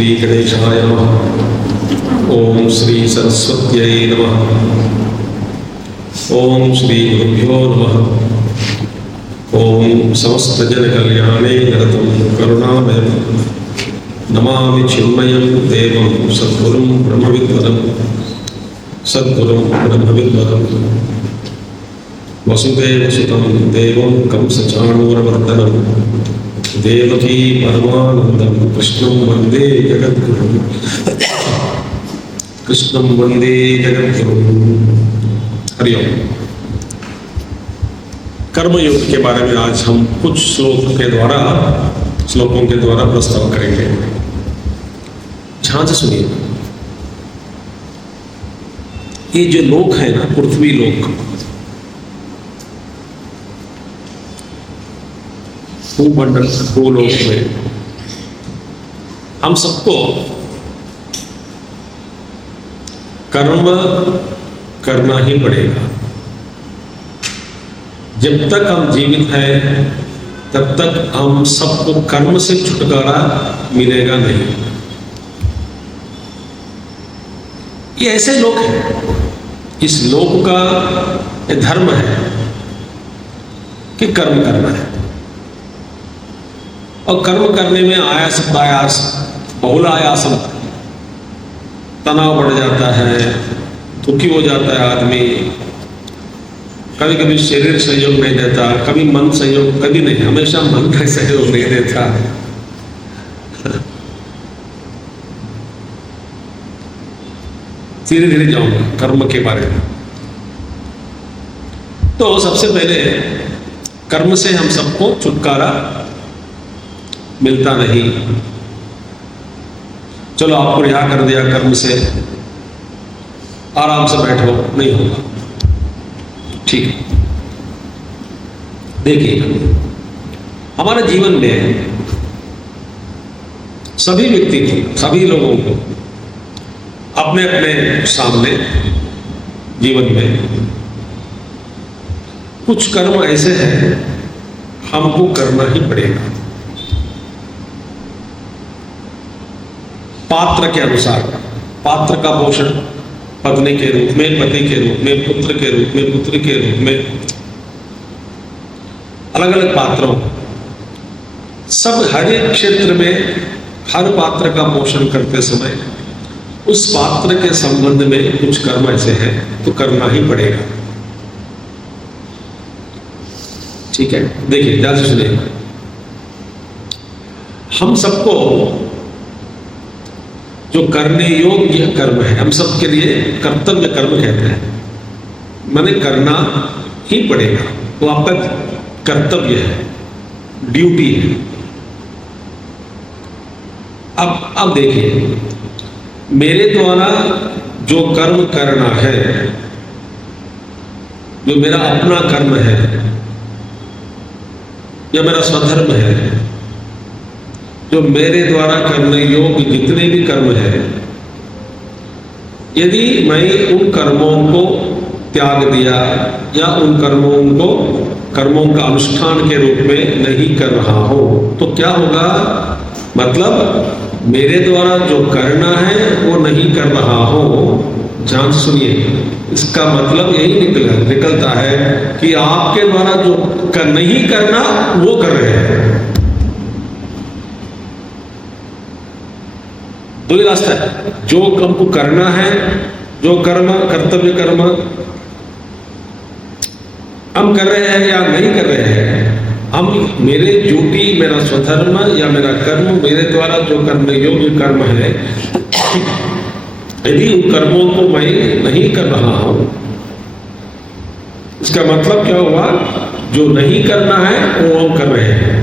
श्री गणेशाय नमः। ओम श्री सरस्वत्यै नमः। ओम श्री गुरुभ्यो नमः। ओम समस्त जन कल्याणे निरतं करुणामयं नमामि चिन्मयं देवं सद्गुरुं ब्रह्मविद्वरं वसुदेवसुतं देवं कंसचाणूरमर्दनं देवकी परमानंदं कृष्णं वंदे जगद्गुरुं। हरि ओम। कर्मयोग के बारे में आज हम कुछ श्लोकों के द्वारा प्रस्ताव करेंगे। ध्यान से सुनिए। ये जो लोक है ना, पृथ्वी लोक, भूमंडल भूलोक में हम सबको कर्म करना ही पड़ेगा। जब तक हम जीवित हैं तब तक हम सबको कर्म से छुटकारा मिलेगा नहीं। ये ऐसे लोग हैं, इस लोक का धर्म है कि कर्म करना है, और कर्म करने में आयास प्रयास बहुलायासम, तनाव बढ़ जाता है, दुखी हो जाता है आदमी। कभी कभी शरीर सहयोग नहीं देता, कभी मन सहयोग, कभी नहीं, हमेशा मन का सहयोग नहीं देता। धीरे धीरे जाऊंगा कर्म के बारे में। तो सबसे पहले कर्म से हम सबको छुटकारा मिलता नहीं। चलो आपको रिहा कर दिया कर्म से, आराम से बैठो, नहीं होगा। ठीक है, देखिए हमारे जीवन में सभी व्यक्ति को, सभी लोगों को अपने अपने सामने जीवन में कुछ कर्म ऐसे हैं हमको करना ही पड़ेगा। पात्र के अनुसार, पात्र का पोषण पत्नी के रूप में, पति के रूप में, पुत्र के रूप में, पुत्री के रूप में, अलग अलग पात्रों, सब हर एक क्षेत्र में हर पात्र का पोषण करते समय उस पात्र के संबंध में कुछ कर्म ऐसे हैं तो करना ही पड़ेगा। ठीक है, देखिए ध्यान से सुनिए। हम सबको जो करने योग्य कर्म है, हम सबके लिए कर्तव्य कर्म कहते हैं, माने करना ही पड़ेगा, वो आपका कर्तव्य है, ड्यूटी है। अब देखिए, मेरे द्वारा जो कर्म करना है, जो मेरा अपना कर्म है या मेरा स्वधर्म है, जो मेरे द्वारा करने योग्य जितने भी कर्म है, यदि मैं उन कर्मों को त्याग दिया या उन कर्मों का अनुष्ठान के रूप में नहीं कर रहा हूं, तो क्या होगा? मतलब मेरे द्वारा जो करना है वो नहीं कर रहा हूं। ध्यान सुनिए, इसका मतलब यही निकलता है कि आपके द्वारा जो नहीं करना वो कर रहे हैं। दो ही रास्ता है, जो हमको करना है, जो कर्म कर्तव्य कर्म हम कर रहे हैं या नहीं कर रहे हैं, हम मेरे ड्यूटी, मेरा स्वधर्म या मेरा कर्म, मेरे द्वारा जो करने योग्य कर्म है, यदि उन कर्मों को मैं नहीं कर रहा हूं, इसका मतलब क्या हुआ? जो नहीं करना है वो हम कर रहे हैं।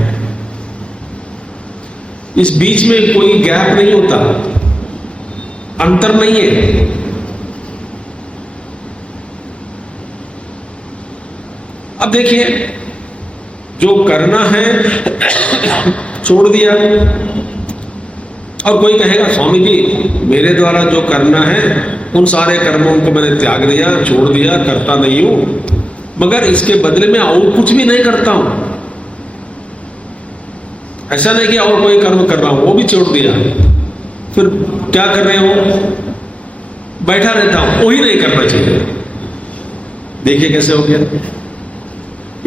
इस बीच में कोई गैप नहीं होता, अंतर नहीं है। अब देखिए, जो करना है छोड़ दिया, और कोई कहेगा स्वामी जी मेरे द्वारा जो करना है उन सारे कर्मों को मैंने त्याग दिया, छोड़ दिया, करता नहीं हूं, मगर इसके बदले में और कुछ भी नहीं करता हूं। ऐसा नहीं कि और कोई कर्म कर रहा हूं, वो भी छोड़ दिया, फिर क्या कर रहे हो? बैठा रहता हूं, वही नहीं करना चाहिए। देखिए कैसे हो गया।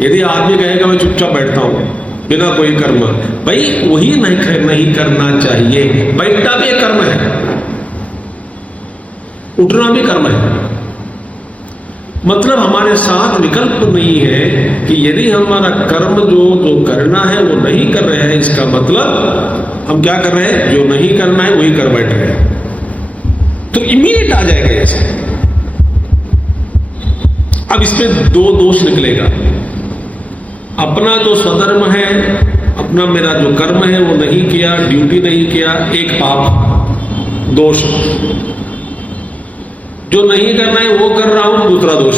यदि आदमी कहेगा मैं चुपचाप बैठता हूं बिना कोई कर्म, भाई वही नहीं करना चाहिए। बैठना भी एक कर्म है, उठना भी कर्म है। मतलब हमारे साथ विकल्प नहीं है कि यदि हमारा कर्म जो करना है वो नहीं कर रहे हैं, इसका मतलब हम क्या कर रहे हैं? जो नहीं करना है वही कर बैठ रहे हैं। तो इमीडिएट आ जाएगा ऐसे। अब इसमें दो दोष निकलेगा। अपना जो स्वधर्म है, अपना मेरा जो कर्म है वो नहीं किया, ड्यूटी नहीं किया, एक पाप दोष। जो नहीं करना है वो कर रहा हूं, दूसरा दोष।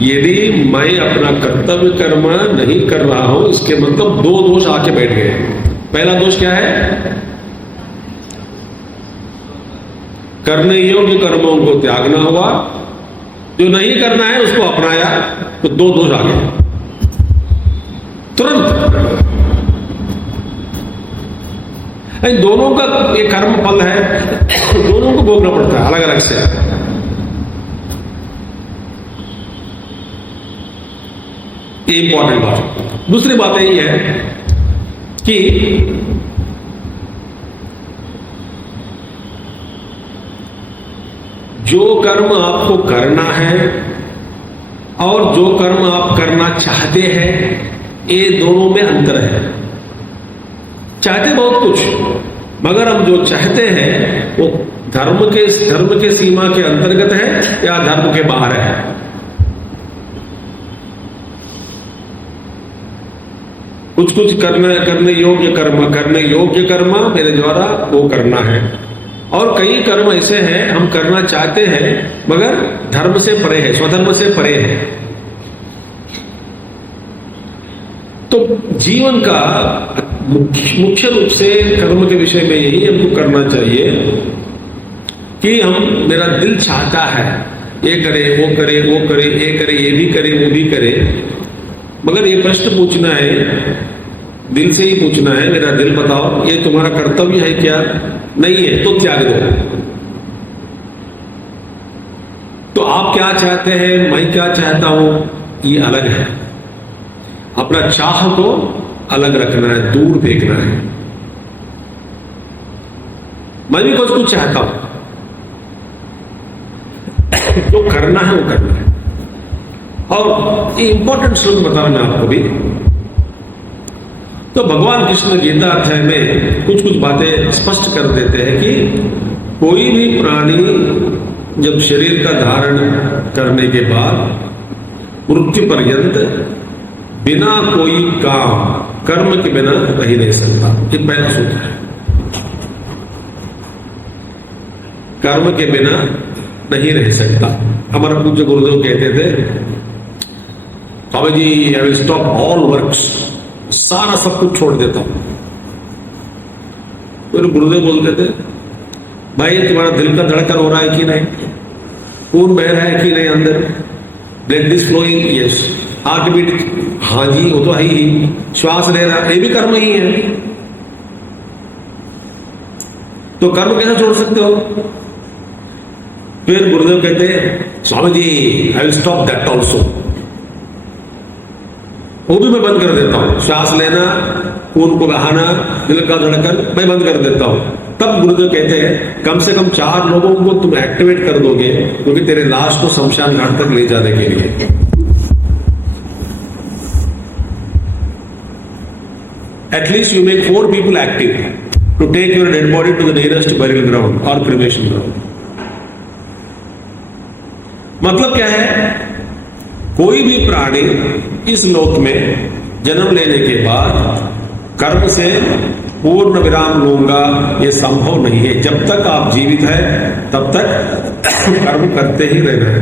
यदि मैं अपना कर्तव्य कर्म नहीं कर रहा हूं, इसके मतलब दो दोष आके बैठ गए। पहला दोष क्या है? करने योग्य कर्मों को त्यागना हुआ, जो नहीं करना है उसको अपनाया, तो दो दोष आ गए तुरंत। इन दोनों का ये कर्म फल है, दोनों को भोगना पड़ता है अलग अलग से। ये इंपॉर्टेंट बात। दूसरी बात यही है कि जो कर्म आपको करना है और जो कर्म आप करना चाहते हैं, ये दोनों में अंतर है। चाहते बहुत कुछ, मगर हम जो चाहते हैं वो धर्म के सीमा के अंतर्गत है या धर्म के बाहर है। कुछ करने योग्य कर्म मेरे द्वारा वो करना है, और कई कर्म ऐसे हैं हम करना चाहते हैं मगर धर्म से परे है, स्वधर्म से परे है। तो जीवन का मुख्य रूप से कर्म के विषय में यही हमको करना चाहिए कि मेरा दिल चाहता है ये करे वो करे वो करे, ये करे ये भी करे वो भी करे, मगर ये प्रश्न पूछना है, दिल से ही पूछना है, मेरा दिल बताओ ये तुम्हारा कर्तव्य है क्या? नहीं है तो त्याग दो। तो आप क्या चाहते हैं, मैं क्या चाहता हूं, ये अलग है। अपना चाह को अलग रखना है, दूर फेंकना है। मैं भी कुछ चाहता हूं, जो करना है वो करना है। और ये इंपॉर्टेंट श्लोक बता रहा मैं आपको भी। तो भगवान कृष्ण गीता अध्याय में कुछ बातें स्पष्ट कर देते हैं कि कोई भी प्राणी जब शरीर का धारण करने के बाद मृत्यु पर्यंत बिना कोई काम कर्म के बिना रह नहीं सकता। ये पहला सूत्र है, कर्म के बिना नहीं रह सकता। हमारा पूज्य गुरुदेव कहते थे, Swami ji I will stop all works, सारा सब कुछ छोड़ देता हूं। फिर गुरुदेव बोलते थे, भाई तुम्हारा दिल का धड़कन हो रहा है कि नहीं, खून बह रहा है कि नहीं अंदर, blood is flowing, yes, heart beat, हाँ जी वो तो है ही, श्वास ले रहा, ये भी कर्म ही है। तो कर्म कैसे छोड़ सकते हो? फिर गुरुदेव कहते हैं, Swami ji I will stop that also, वो भी मैं बंद कर देता हूं। श्वास लेना, खून को बहाना, दिल का धड़कन मैं बंद कर देता हूं। तब गुरुदेव कहते हैं, कम से कम 4 लोगों को तुम एक्टिवेट कर दोगे, क्योंकि तेरे लाश को शमशान घाट तक ले जाने के लिए। At least you make 4 people active to take your dead body to the nearest burial ground और क्रिमेशन ग्राउंड। मतलब क्या है? कोई भी प्राणी इस लोक में जन्म लेने के बाद कर्म से पूर्ण विराम लूंगा, यह संभव नहीं है। जब तक आप जीवित हैं तब तक कर्म करते ही रहना है,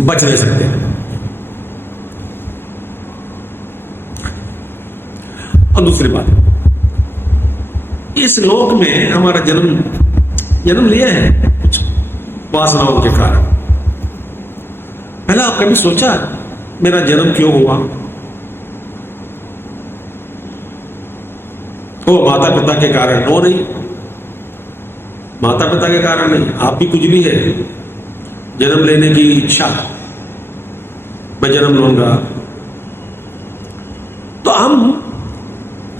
बच नहीं सकते। और दूसरी बात, इस लोक में हमारा जन्म लिया है कुछ वासनाओं के कारण। पहला आप कभी सोचा मेरा जन्म क्यों हुआ? वो माता पिता के कारण हो नहीं, माता पिता के कारण नहीं, आपकी कुछ भी है, जन्म लेने की इच्छा, मैं जन्म लूंगा। तो हम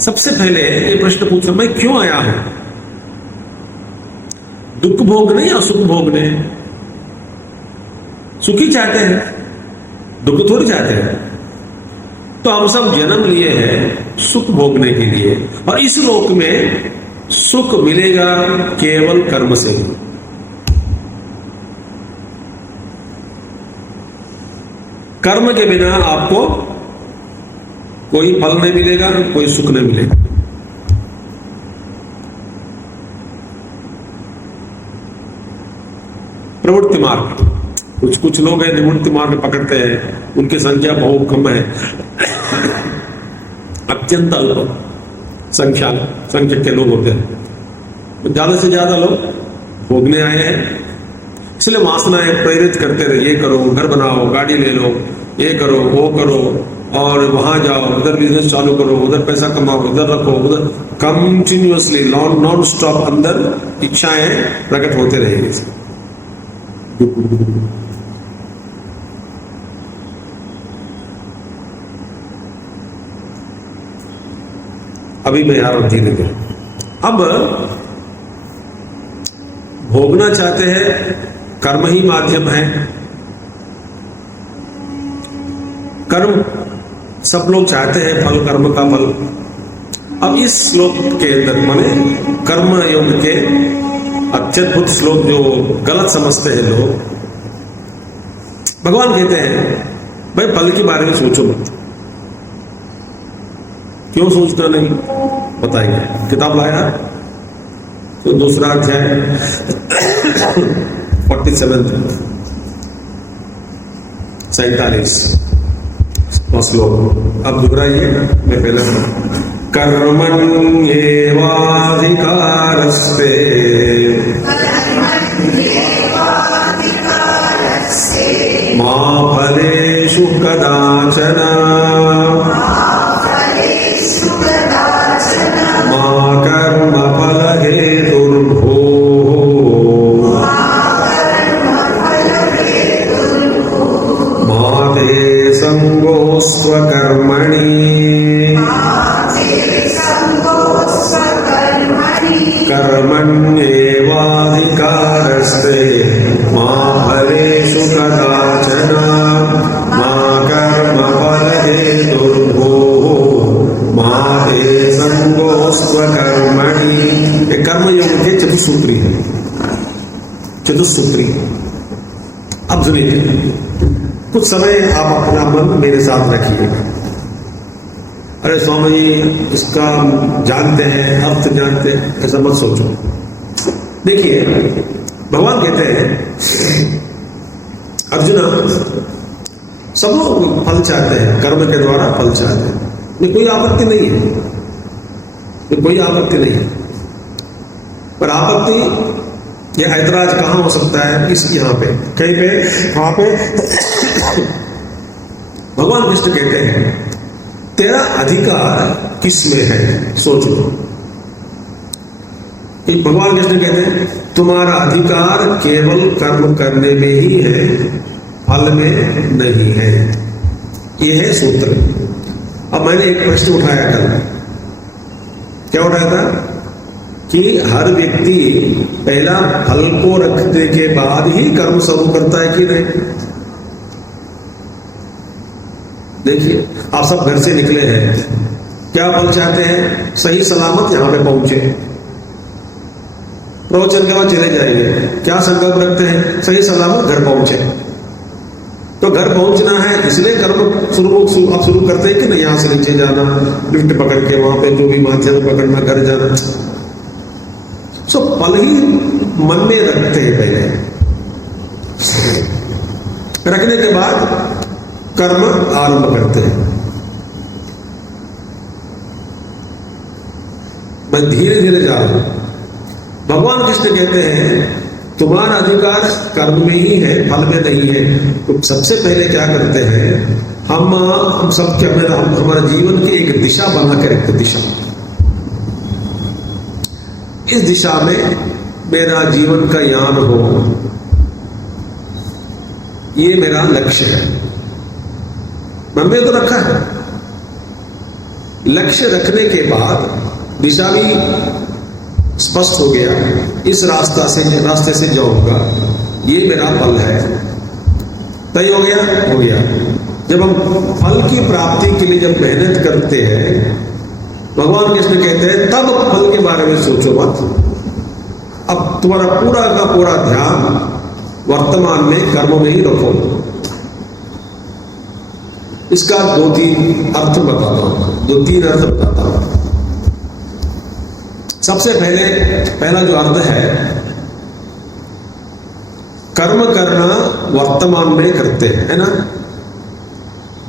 सबसे पहले ये प्रश्न पूछो, मैं क्यों आया हूं? दुख भोगने या सुख भोगने? सुखी चाहते हैं, दुख थोड़ी चाहते हैं। तो हम सब जन्म लिए हैं सुख भोगने के लिए, और इस लोक में सुख मिलेगा केवल कर्म से। कर्म के बिना आपको कोई फल नहीं मिलेगा, कोई सुख नहीं मिलेगा। प्रवृत्ति मार्ग, कुछ लोग हैं निवृत्ति मार्ग पकड़ते हैं, उनकी संख्या बहुत कम है, अत्यंत अल्प संख्यक के लोग होते हैं। ज्यादा से ज्यादा लोग भोगने आए हैं, इसलिए वासनाएं प्रेरित करते रहे, ये करो, घर बनाओ, गाड़ी ले लो, ये करो, वो करो, और वहां जाओ, उधर बिजनेस चालू करो, उधर पैसा कमाओ, उधर रखो, उधर कंटिन्यूअसली नॉन स्टॉप अंदर इच्छाएं प्रकट होते रहेंगे। अभी मैं यार धीरे धीरे अब भोगना चाहते हैं, कर्म ही माध्यम है। कर्म सब लोग चाहते हैं, फल, कर्म का फल। अब इस श्लोक के अंदर माने कर्म योग के अत्यद्भुत श्लोक जो गलत समझते हैं लोग, भगवान कहते हैं भाई फल के बारे में सोचो मत। क्यों सोचना नहीं बताएंगे, किताब लाया तो दूसरा अध्याय 47 श्लोक। अब दोहराइए, मैं पहले कर्मण्येवाधिकारस्ते मा फलेषु कदाचन मा कर्मफलहेतुर्भूः मा ते संगोऽस्त्वकर्मणि कर्मण्येवाधिकारस्ते मा फलेषु कदाचन मा कर्मफलहेतुर्भूः मा ते संगोऽस्त्वकर्मणि। ये कर्मयोग के चतुसूत्री है, चतुसूत्री। अब सुनिए, कुछ समय आप अपना मन मेरे साथ रखिएगा। अरे स्वामी जी इसका जानते हैं, अर्थ जानते हैं, ऐसा मत सोचो। देखिए भगवान कहते हैं अर्जुना, सब लोग फल चाहते हैं, कर्म के द्वारा फल चाहते हैं, में कोई आपत्ति नहीं है, कोई आपत्ति नहीं है। पर आपत्ति या ऐतराज कहां हो सकता है? इस यहां पे कहीं पे वहां पे भगवान कृष्ण कहते हैं तेरा अधिकार किसमें है? सोच लो। भगवान कृष्ण कहते हैं तुम्हारा अधिकार केवल कर्म करने में ही है, फल में नहीं है। यह है सूत्र। अब मैंने एक प्रश्न उठाया कल, क्या उठाया था कि हर व्यक्ति पहला फल को रखने के बाद ही कर्म शुरू करता है कि नहीं? देखिए आप सब घर से निकले हैं, क्या फल चाहते हैं? सही सलामत यहां पे पहुंचे, प्रवचन के बाद चले जाएंगे। क्या संकल्प रखते हैं? सही सलामत घर पहुंचे। तो घर पहुंचना है इसलिए कर्म आप शुरू करते हैं कि नहीं, यहां से नीचे जाना, लिफ्ट पकड़ के वहां पे जो भी माध्यम पकड़ना, घर जाना। सो फल ही मन में रखते हैं, पहले रखने के बाद कर्म आरंभ करते हैं। मैं धीरे धीरे जा रहा हूं। भगवान कृष्ण कहते हैं तुम्हारा अधिकार कर्म में ही है, फल में नहीं है। तो सबसे पहले क्या करते हैं हम सब क्या, हमारा जीवन की एक दिशा बना के रखते, दिशा इस दिशा में मेरा जीवन का यान हो, ये मेरा लक्ष्य है। मन में तो रखा है। लक्ष्य रखने के बाद दिशा भी स्पष्ट हो गया, इस रास्ते से जाऊंगा, ये मेरा फल है। तय हो गया। जब हम फल की प्राप्ति के लिए जब मेहनत करते हैं, भगवान कृष्ण कहते हैं तब फल के बारे में सोचो मत। अब तुम्हारा पूरा का पूरा ध्यान वर्तमान में कर्म में ही रखो। इसका दो तीन अर्थ बताता हूं। सबसे पहला जो अर्थ है, कर्म करना वर्तमान में करते हैं, है ना।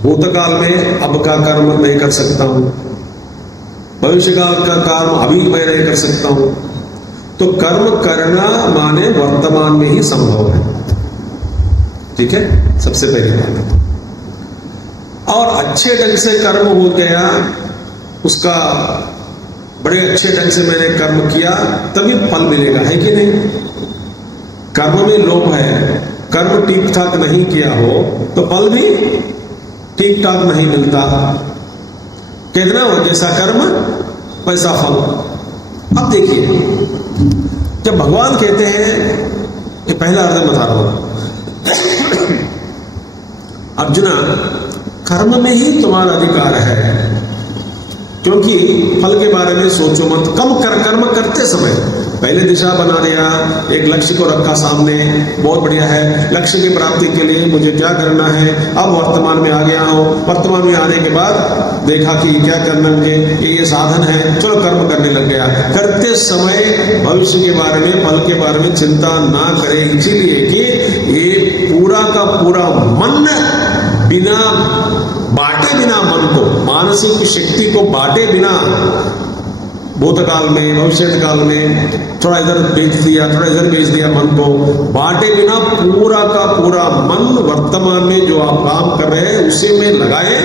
भूतकाल में अब का कर्म मैं कर सकता हूं, भविष्यकाल का कर्म अभी मैं नहीं कर सकता हूं। तो कर्म करना माने वर्तमान में ही संभव है। ठीक है, सबसे पहली बात। और अच्छे ढंग से कर्म हो गया, उसका बड़े अच्छे ढंग से मैंने कर्म किया, तभी फल मिलेगा, है कि नहीं। कर्म में लोभ है, कर्म ठीक ठाक नहीं किया हो तो फल भी ठीक ठाक नहीं मिलता। कहते हो जैसा कर्म वैसा फल। अब देखिए, जब भगवान कहते हैं, ये पहला अर्थ बता रहा हूं, अर्जुना कर्म में ही तुम्हारा अधिकार है, क्योंकि फल के बारे में सोचो मत। कर्म करते समय पहले दिशा बना लिया, एक लक्ष्य को रखा सामने, बहुत बढ़िया है। लक्ष्य की प्राप्ति के लिए मुझे क्या करना है, अब वर्तमान में आ गया हूं। वर्तमान में आने के बाद देखा कि क्या करना मुझे, ये साधन है, चलो कर्म करने लग गया। करते समय भविष्य के बारे में, फल के बारे में चिंता ना करें, इसीलिए कि ये पूरा का पूरा मन बिना बांटे बिना, मन को, मानसिक शक्ति को बांटे बिना, भूतकाल में भविष्य काल में थोड़ा इधर बेच दिया, थोड़ा इधर बेच दिया, मन को बांटे बिना पूरा का पूरा मन वर्तमान में जो आप काम कर रहे हैं उसी में लगाए,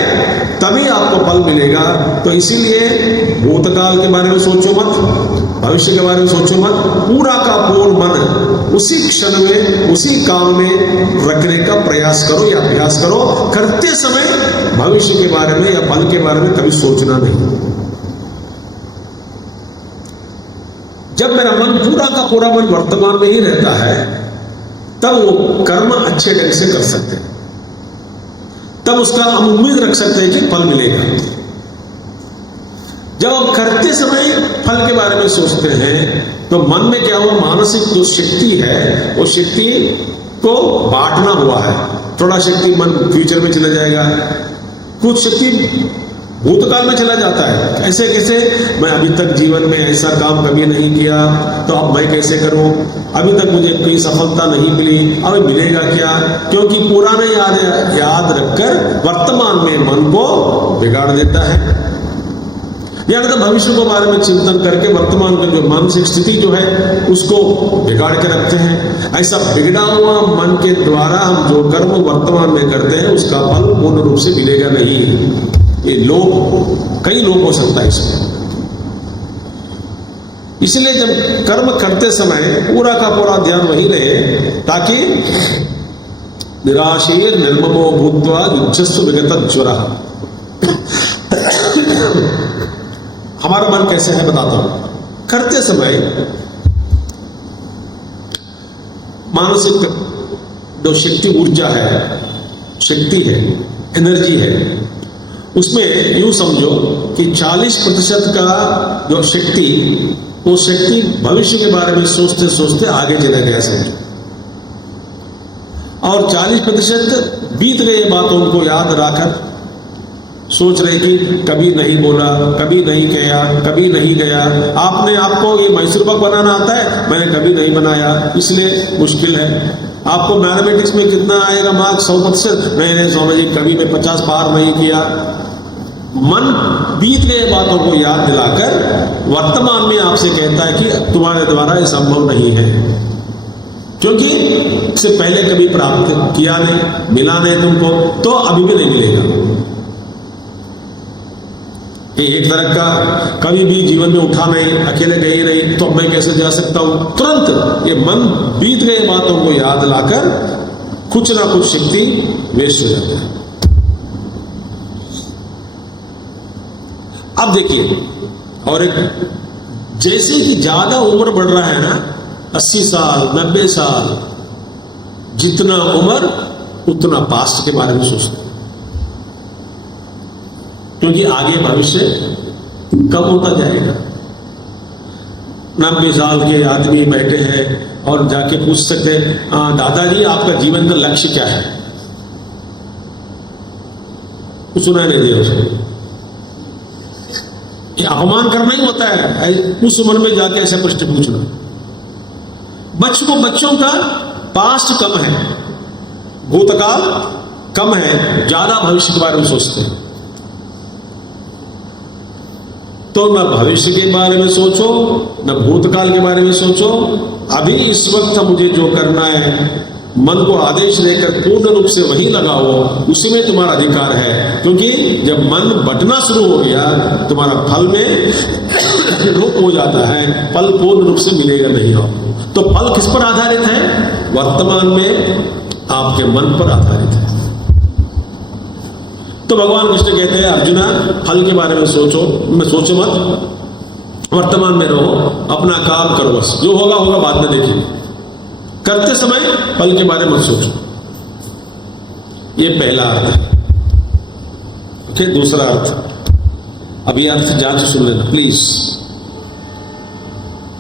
तभी आपको फल मिलेगा। तो इसीलिए भूतकाल के बारे में सोचो मत, भविष्य के बारे में सोचो मत, पूरा का पूर्ण मन उसी क्षण में उसी काम में रखने का प्रयास करो या अभ्यास करो। करते समय भविष्य के बारे में या फल के बारे में कभी सोचना नहीं। जब मेरा मन पूरा का पूरा मन वर्तमान में ही रहता है, तब वो कर्म अच्छे ढंग से कर सकते हैं, तब उसका हम उम्मीद रख सकते हैं कि फल मिलेगा। जब हम करते समय फल के बारे में सोचते हैं तो मन में क्या हुआ, मानसिक जो शक्ति है वो शक्ति को बांटना हुआ है। थोड़ा शक्ति मन फ्यूचर में चला जाएगा, कुछ शक्ति भूतकाल में चला जाता है। ऐसे कैसे, मैं अभी तक जीवन में ऐसा काम कभी नहीं किया, तो अब मैं कैसे करूं, अभी तक मुझे कोई सफलता नहीं मिली, अब मिलेगा क्या, क्योंकि पुराने याद रखकर वर्तमान में मन को बिगाड़ देता है। या तो भविष्य के बारे में चिंतन करके वर्तमान में जो मानसिक स्थिति जो है उसको बिगाड़ के रखते हैं। ऐसा बिगड़ा हुआ मन के द्वारा हम जो कर्म वर्तमान में करते हैं उसका फल पूर्ण रूप से मिलेगा नहीं। ये लोग, कई लोग हो सकता है इसमें। इसलिए जब कर्म करते समय पूरा का पूरा ध्यान वही रहे, ताकि निराशीर निर्ममो भूत्वा युद्धस्व विगत ज्वरा। हमारा मन कैसे है बताता हूं। करते समय मानसिक जो शक्ति, ऊर्जा है, शक्ति है, एनर्जी है, उसमें यूं समझो कि 40% का जो शक्ति, वो शक्ति भविष्य के बारे में सोचते सोचते आगे चला गया समझो, और 40% बीत गए बातों को याद रखकर सोच रहे कि कभी नहीं बोला, कभी नहीं किया, कभी नहीं गया। आपने आपको ये मैसूर पाक बनाना आता है, मैंने कभी नहीं बनाया, इसलिए मुश्किल है। आपको मैथमेटिक्स में कितना आएगा मार्क्स, 100%, नहीं स्वामी जी कभी मैं 50 पार नहीं किया। मन बीत गए बातों को याद दिलाकर वर्तमान में आपसे कहता है कि तुम्हारे द्वारा ये संभव नहीं है, क्योंकि इससे पहले कभी प्राप्त किया नहीं, मिला नहीं तुमको, तो अभी भी नहीं मिलेगा। कि एक तरह का कभी भी जीवन में उठा नहीं, अकेले गई नहीं, तो मैं कैसे जा सकता हूं। तुरंत ये मन बीत गए बातों को याद लाकर कुछ ना कुछ शक्ति वेस्ट हो जाता है। अब देखिए, और एक जैसे कि ज्यादा उम्र बढ़ रहा है ना, 80 साल 90 साल, जितना उम्र उतना पास्ट के बारे में सोचते हैं, क्योंकि आगे भविष्य कम होता जाएगा। 90 साल के आदमी बैठे हैं और जाके पूछ सकते हैं, दादाजी आपका जीवन का लक्ष्य क्या है? कुछ सुना नहीं दिया उसको। ये अपमान करना ही होता है उस उम्र में जाके ऐसे प्रश्न पूछना। बच्चों का पास्ट कम है, भूतकाल कम है, ज्यादा भविष्य के बारे में सोचते हैं। तो न भविष्य के बारे में सोचो, न भूतकाल के बारे में सोचो। अभी इस वक्त मुझे जो करना है, मन को आदेश लेकर पूर्ण रूप से वही लगाओ, उसी में तुम्हारा अधिकार है। क्योंकि जब मन बंटना शुरू हो गया, तुम्हारा फल में रोक हो जाता है, फल पूर्ण रूप से मिलेगा नहीं आपको। तो फल किस पर आधारित है? वर्तमान में आपके मन पर आधारित है। तो भगवान कृष्ण कहते हैं, अर्जुना फल के बारे में सोचो मत, वर्तमान में रहो, अपना काम करो, बस जो होगा होगा, बाद में देखिए। करते समय फल के बारे में मत सोचो। ये पहला अर्थ है। ओके, दूसरा अर्थ, अभी अर्थ ध्यान से सुन लेना प्लीज।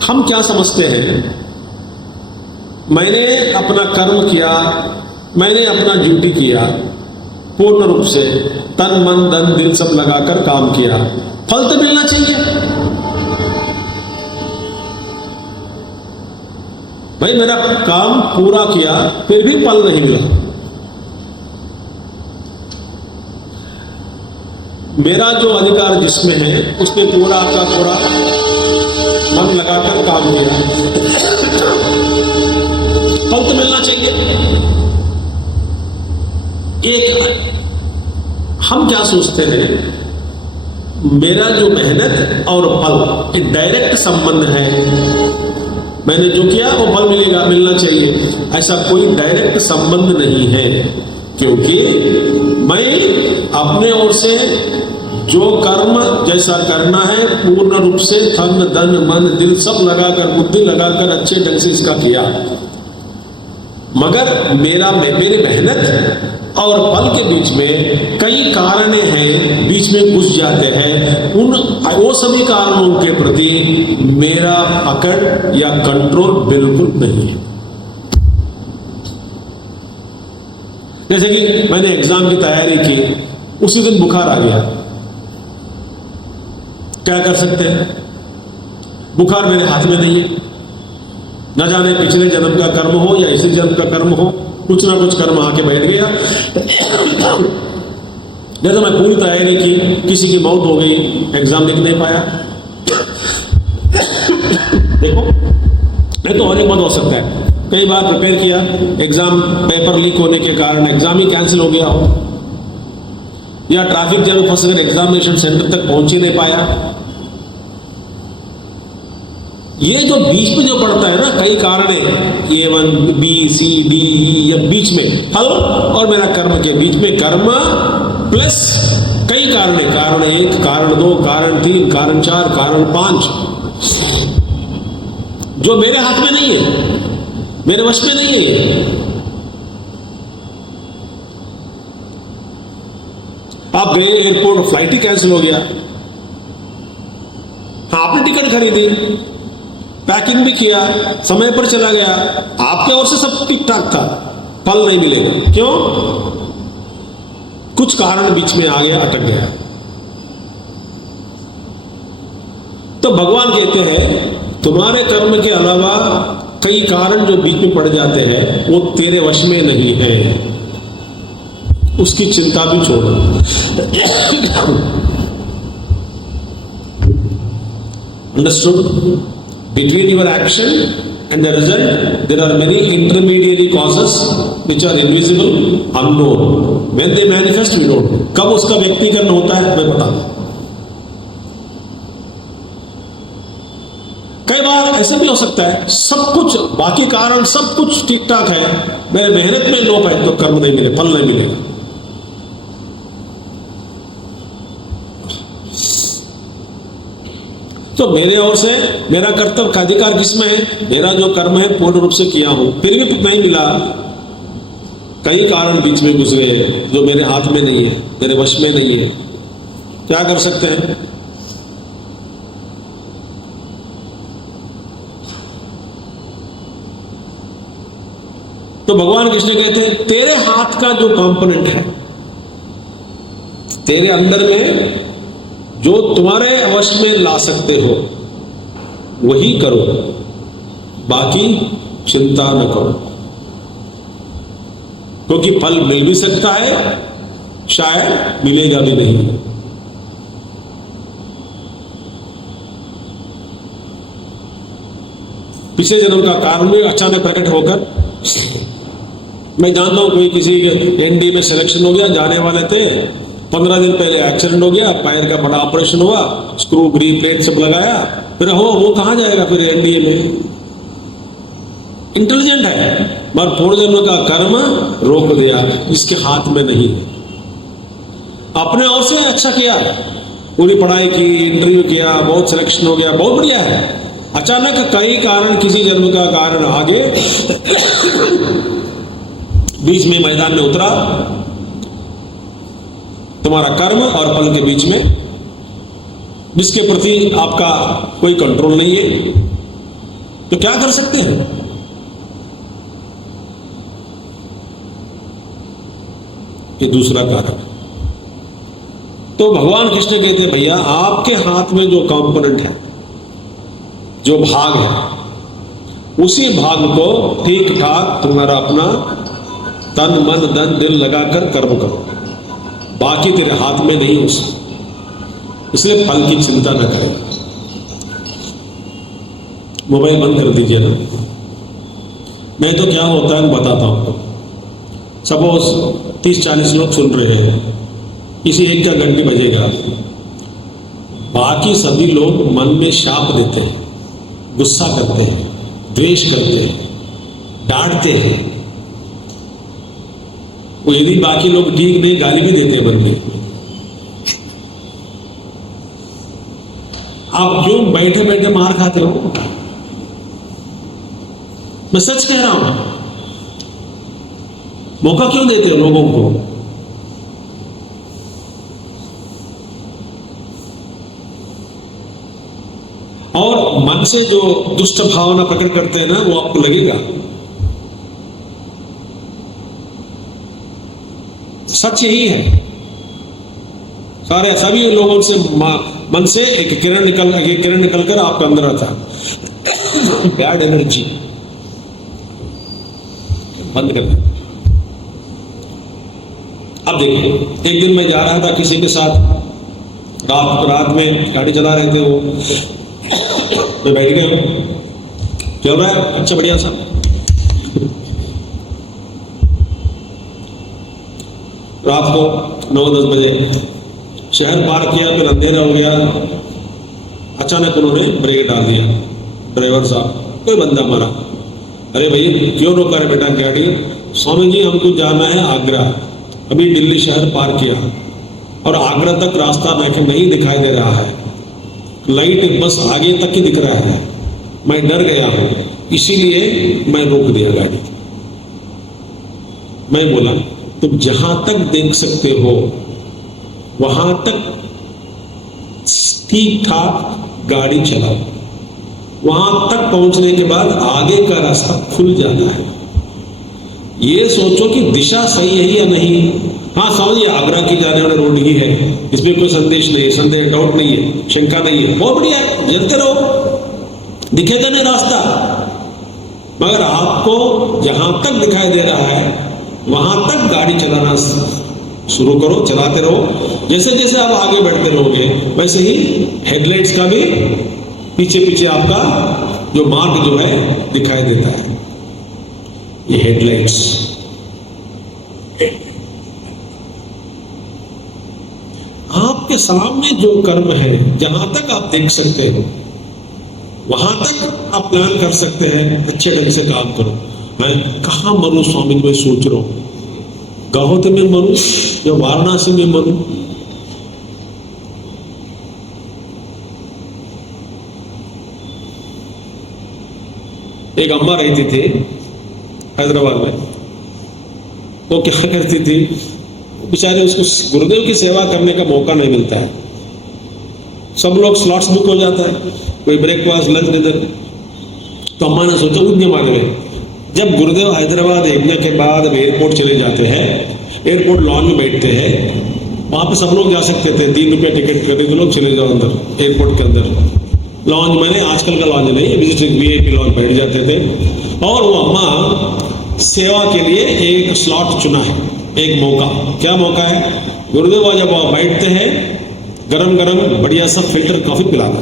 हम क्या समझते हैं, मैंने अपना कर्म किया, मैंने अपना ड्यूटी किया, पूर्ण रूप से तन मन धन दिल सब लगाकर काम किया, फल तो मिलना चाहिए। भाई मेरा काम पूरा किया, फिर भी फल नहीं मिला। मेरा जो अधिकार जिसमें है, उसने पूरा का पूरा मन लगाकर काम किया, फल तो मिलना चाहिए। एक हम क्या सोचते हैं, मेरा जो मेहनत और फल एक डायरेक्ट संबंध है, मैंने जो किया वो फल मिलेगा, मिलना चाहिए। ऐसा कोई डायरेक्ट संबंध नहीं है, क्योंकि मैं अपने ओर से जो कर्म जैसा करना है, पूर्ण रूप से तन धन मन दिल सब लगाकर, बुद्धि लगाकर अच्छे ढंग से इसका किया। मगर मेरी मेहनत और फल के बीच में कई कारण हैं, बीच में घुस जाते हैं। वो सभी कारणों के प्रति मेरा पकड़ या कंट्रोल बिल्कुल नहीं है। जैसे कि मैंने एग्जाम की तैयारी की, उसी दिन बुखार आ गया, क्या कर सकते हैं? बुखार मेरे हाथ में नहीं है, न जाने पिछले जन्म का कर्म हो या इसी जन्म का कर्म हो, कुछ ना कुछ कर्म आके बैठ गया। जैसे मैं पूरी तैयारी की, किसी की मौत हो गई, एग्जाम लिख नहीं पाया। देखो, नहीं तो और एक बात हो सकता है, कई बार प्रिपेयर किया, एग्जाम पेपर लीक होने के कारण एग्जाम ही कैंसिल हो गया हो, या ट्रैफिक जैम में फंसकर एग्जामिनेशन सेंटर तक पहुंच ही नहीं पाया। ये जो बीच में जो पड़ता है ना, कई कारण है, A1 B C D E, या बीच में फल और मेरा कर्म के बीच में कर्म प्लस कई कारण है, कारण 1, कारण 2, कारण 3, कारण 4, कारण 5, जो मेरे हाथ में नहीं है, मेरे वश में नहीं है। आप गए एयरपोर्ट, फ्लाइट ही कैंसिल हो गया, आपने टिकट खरीदी, पैकिंग भी किया, समय पर चला गया, आपके ओर से सब ठीक ठाक था, फल नहीं मिलेगा। क्यों? कुछ कारण बीच में आ गया, अटक गया। तो भगवान कहते हैं, तुम्हारे कर्म के अलावा कई कारण जो बीच में पड़ जाते हैं, वो तेरे वश में नहीं है, उसकी चिंता भी छोड़ो। Understood? Between your action and the result, there are many intermediary causes which are invisible, unknown. When they manifest, we don't know. कब उसका व्यक्तीकरण होता है, मैं बता दूं। कई बार ऐसा भी हो सकता है सब कुछ, बाकी कारण सब कुछ ठीक ठाक है, मेरे मेहनत में लोप है, तो कर्म नहीं मिले, फल नहीं मिलेगा। तो मेरे ओर से मेरा कर्तव्य का अधिकार किसमें है? मेरा जो कर्म है पूर्ण रूप से किया हूं, फिर भी नहीं मिला, कई कारण बीच में घुस गए जो मेरे हाथ में नहीं है, मेरे वश में नहीं है, क्या कर सकते हैं? तो भगवान कृष्ण कहते हैं तेरे हाथ का जो कंपोनेंट है, तेरे अंदर में जो तुम्हारे वश में ला सकते हो वही करो, बाकी चिंता न करो, क्योंकि फल मिल भी सकता है, शायद मिलेगा भी नहीं। पिछले जन्म का कारण भी अचानक प्रकट होकर, मैं जानता हूं कोई किसी एनडी में सिलेक्शन हो गया, जाने वाले थे, 15 दिन पहले एक्सीडेंट हो गया, पैर का बड़ा ऑपरेशन हुआ, स्क्रू ग्री प्लेट सब लगाया, फिर वो कहां जाएगा फिर एनडीए में? इंटेलिजेंट है मगर पूर्व जन्म का कर्म रोक दिया, इसके हाथ में नहीं। अपने ओर से अच्छा किया, पूरी पढ़ाई की, इंटरव्यू किया, बहुत सिलेक्शन हो गया, बहुत बढ़िया है, अचानक कई कारण, किसी जन्म का कारण आगे बीच में मैदान में उतरा, तुम्हारा कर्म और फल के बीच में, जिसके प्रति आपका कोई कंट्रोल नहीं है, तो क्या कर सकते हैं? ये दूसरा कारण है। तो भगवान कृष्ण कहते हैं भैया आपके हाथ में जो कंपोनेंट है, जो भाग है, उसी भाग को ठीक ठाक तुम्हारा अपना तन मन धन दिल लगाकर कर्म करो, बाकी तेरे हाथ में नहीं हो सकता, इसलिए फल की चिंता न करें। मोबाइल बंद कर दीजिए ना, नहीं तो क्या होता है बताता हूं। सपोज 30-40 लोग सुन रहे हैं, किसी एक का घंटी बजेगा, बाकी सभी लोग मन में शाप देते हैं, गुस्सा करते हैं, द्वेष करते हैं, डांटते हैं, वो यदि बाकी लोग ठीक नहीं गाली भी देते हैं मन में। आप क्यों बैठे बैठे मार खाते हो? मैं सच कह रहा हूं, मौका क्यों देते हो लोगों को? और मन से जो दुष्ट भावना प्रकट करते हैं ना, वो आपको लगेगा। सच यही है, सारे सभी लोगों से मन से एक किरण निकलकर आपके अंदर आता है, बैड एनर्जी बंद कर दे। अब देखिए, एक दिन मैं जा रहा था किसी के साथ, रात में गाड़ी चला रहे थे, वो मैं बैठ गया, चल रहा है अच्छा बढ़िया सा, रात को 9-10 बजे शहर पार किया, फिर अंधेरा हो गया, अचानक उन्होंने ब्रेक डाल दिया, ड्राइवर साहब कोई बंदा मारा, अरे भाई क्यों रोका है बेटा गाड़ी? स्वामी जी हमको जाना है आगरा, अभी दिल्ली शहर पार किया और आगरा तक रास्ता नहीं दिखाई दे रहा है, लाइट बस आगे तक ही दिख रहा है, मैं डर गया हूं, इसीलिए मैं रोक दिया गाड़ी। मैं बोला तुम जहां तक देख सकते हो वहां तक ठीक ठाक गाड़ी चलाओ, वहां तक पहुंचने के बाद आगे का रास्ता खुल जाना है। ये सोचो कि दिशा सही है या नहीं। हाँ समझिए, आगरा की जाने वाली रोड ही है, इसमें कोई संदेश नहीं है, संदेह डाउट नहीं है, शंका नहीं है, बहुत बढ़िया है, चलते रहो, दिखेगा नहीं रास्ता, मगर आपको जहां तक दिखाई दे रहा है वहां तक गाड़ी चलाना शुरू करो, चलाते रहो। जैसे जैसे आप आगे बढ़ते रहोगे वैसे ही हेडलाइट्स का भी पीछे पीछे आपका जो मार्ग जो है दिखाई देता है। ये हेडलाइट्स, आपके सामने जो कर्म है, जहां तक आप देख सकते हो वहां तक आप प्लान कर सकते हैं, अच्छे ढंग से काम करो। मैं कहाँ मरूं स्वामी, मैं सोच रहा हूं गौहती में मरूं या वाराणसी में मरूं। एक अम्मा रहती थी हैदराबाद में, वो क्या करती थी, बेचारे उसको गुरुदेव की सेवा करने का मौका नहीं मिलता है। सब लोग स्लॉट्स बुक हो जाता है, कोई ब्रेकफास्ट लंच डिनर। तो अम्मा ने सोचा उद्य मार्ग में, जब गुरुदेव हैदराबाद देखने के बाद एयरपोर्ट चले जाते हैं, एयरपोर्ट लॉन्च में बैठते हैं, वहां पे सब लोग जा सकते थे, 3 रुपया टिकट खरीद लोग चले जाओ अंदर, एयरपोर्ट के अंदर। लॉन्च मैंने आजकल का लॉन्च नहीं, विजिटिंग VIP लॉन्च बैठ जाते थे। और वो अम्मा सेवा के लिए एक स्लॉट चुना है, एक मौका। क्या मौका है? गुरुदेव जब वहां बैठते हैं, गरम गरम बढ़िया सा फिल्टर कॉफी पिलाना।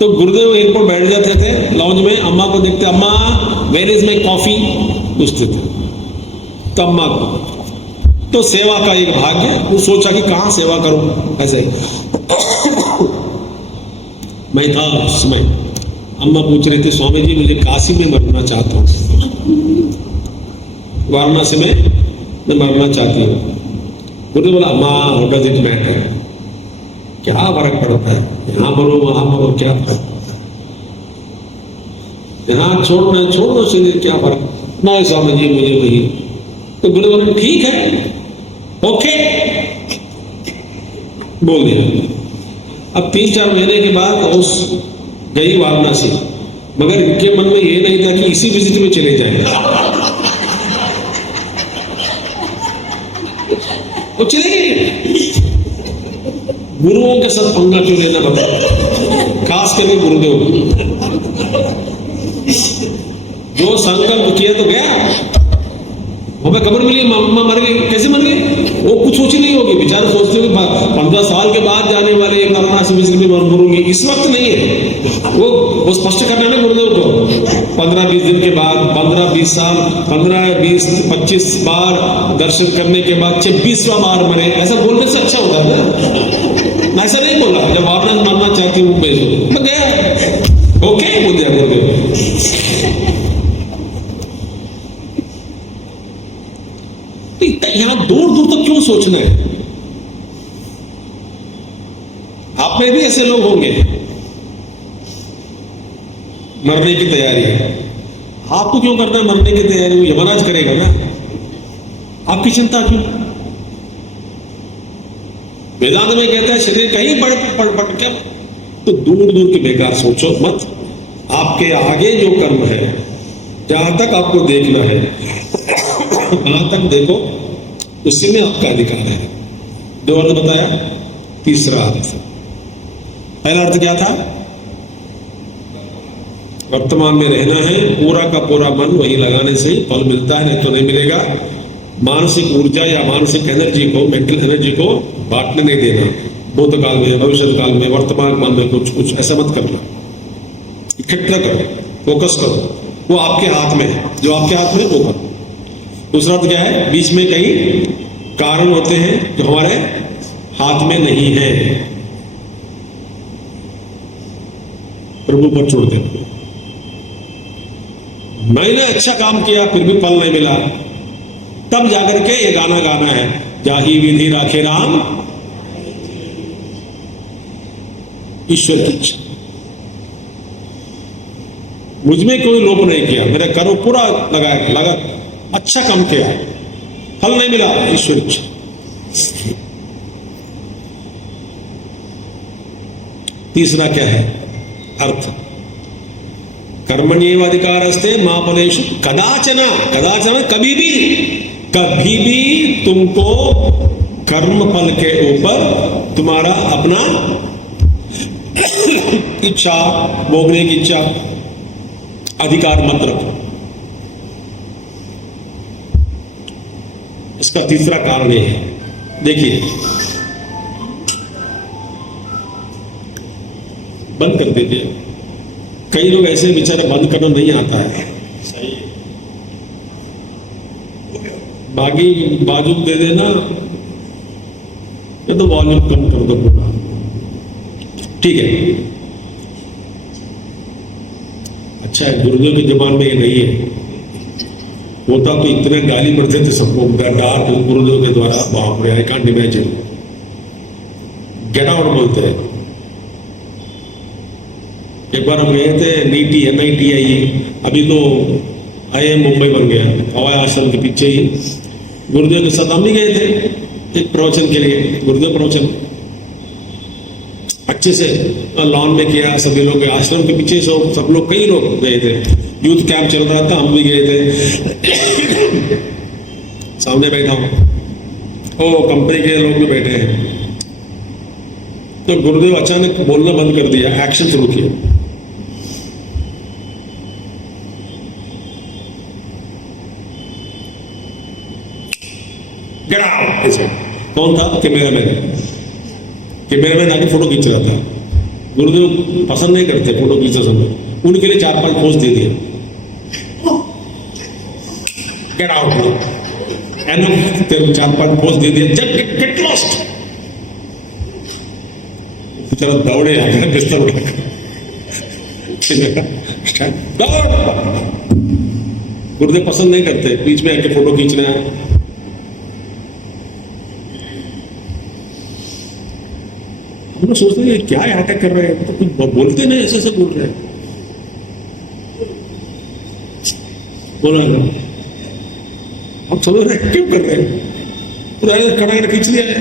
तो गुरुदेव एयरपोर्ट बैठ जाते थे लॉन्च में, अम्मा को देखते, अम्मा वेयर इज माई कॉफी पूछते थे। तो अम्मा तो सेवा का एक भाग है, वो सोचा कि कहां सेवा करूं ऐसे। मैं था उसमें, अम्मा पूछ रही थी, स्वामी जी मुझे काशी में मरना चाहता हूं, वाराणसी में मैं मरना चाहती हूँ। गुरुदेव बोला, अम्मा व्हाट डज इट मैटर, क्या फर्क पड़ता है, यहां मरो वहां मरो, क्या फर्क, यहां छोड़ दो शरीर, क्या फर्क। नहीं स्वामी जी मुझे वही। तो गुरुदेव बोले ठीक है, ओके बोल दिया। अब 3-4 महीने के बाद उस गई वाराणसी, मगर इनके मन में ये नहीं था कि इसी विजिट में चले जाएंगे। वो चले गए। गुरुओं के साथ पंगा क्यों लेना बताओ, खास करके गुरुदेव। जो संकल्प किया तो गया, हमें खबर मिली अम्मा मर गई, कैसे मर गई, वो कुछ सोची नहीं होगी, बेचारे सोचते होंगे 15 साल के बाद जाने वाले वाराणसी में मरूंगी, इस वक्त नहीं है। वो स्पष्ट करना है ना गुरुदेव को, 15-20 दिन के बाद, 15-20 साल, 15-20-25 बार दर्शन करने के बाद 26वां बार मरे, ऐसा बोलने से अच्छा होता है ना। ऐसा नहीं बोला, जब वाराणसी मरना चाहती हूँ मैं गया, ओके बोल दिया गुरुदेव। यहां दूर दूर तक क्यों सोचना है? आप में भी ऐसे लोग होंगे, मरने की तैयारी है। आपको क्यों करना है मरने की तैयारी? यमराज करेगा ना, आपकी चिंता क्यों? वेदांत में कहता है शरीर कहीं पड़ क्या, तो दूर दूर की बेकार सोचो मत। आपके आगे जो कर्म है, जहां तक आपको देखना है वहां तक देखो, उसी में आपका अधिकार है। 2 अर्थ बताया, तीसरा अर्थ, पहला अर्थ क्या था? वर्तमान में रहना है, पूरा का पूरा मन वही लगाने से फल मिलता है, नहीं तो नहीं मिलेगा। मानसिक ऊर्जा या मानसिक एनर्जी को, मेंटल एनर्जी को बांटने नहीं देना, भूतकाल में, भविष्य काल में, वर्तमान काल में कुछ ऐसा मत करना। इकट्ठा करो, फोकस करो, वो आपके हाथ में है, जो आपके हाथ में वो करो। दूसरा अर्थ क्या है? बीच में कई कारण होते हैं जो हमारे हाथ में नहीं है, प्रभु पर छोड़ दे। मैंने अच्छा काम किया फिर भी फल नहीं मिला, तब जाकर के ये गाना गाना है, जाही विधि राखे राम ईश्वर की इच्छा। मुझमें कोई लोभ नहीं किया, मेरे कर्म पूरा लगा अच्छा काम किया, फल नहीं मिला, ईश्वर इच्छा। तीसरा क्या है अर्थ? कर्मण्येव अधिकारस्ते मा फलेषु कदाचन, कदाचन कभी भी तुमको कर्म फल के ऊपर तुम्हारा अपना इच्छा, भोगने की इच्छा, अधिकार मत रखो। इसका तीसरा कारण यह है, देखिए बंद कर दीजिए। कई लोग ऐसे बेचारे बंद करना नहीं आता है, बाकी बाजू दे देना, ये तो वॉल्यूम कम कर दो पूरा, ठीक है। अच्छा है, गुरुदेव के जमाने में ये नहीं है, होता तो इतने गाली पड़ते थे सबको डांट गुरुदेव के द्वारा, बाप रे, I can't imagine. Get out बोलते हैं। एक बार हम गए थे नीटी NITIE, अभी तो IIM मुंबई बन गया, हवाई आश्रम के पीछे ही, गुरुदेव के साथ हम भी गए थे एक प्रवचन के लिए, गुरुदेव प्रवचन अच्छे से लॉन में किया, सभी लोग आश्रम के पीछे सब लोग, कई लोग गए थे, यूथ कैंप चल रहा था, हम भी गए थे। सामने बैठा हूं, ओ कंपनी के लोग भी बैठे हैं, तो गुरुदेव अचानक बोलना बंद कर दिया, एक्शन शुरू किया। गेट आउट ऐसे। कौन था? कैमरामैन आके फोटो खींच रहा था। गुरुदेव पसंद नहीं करते फोटो खींचते समय, उनके लिए 4-5 पोज दे दिए, गेट आउट, एनफ, तेरे 4-5 पोज दे दिए, गेट लॉस्ट। चलो दौड़े आकर बिस्तर उठाकर गुरुदेव पसंद नहीं करते बीच में आके फोटो खींचना है। हम लोग सोचते हैं क्या यहाँ कर रहे हैं, तो कुछ बोलते नहीं, ऐसे ऐसे बोल रहे हैं, बोला हम समझ रहे क्यों कर रहे हैं, तो खड़ा खींच लिया है,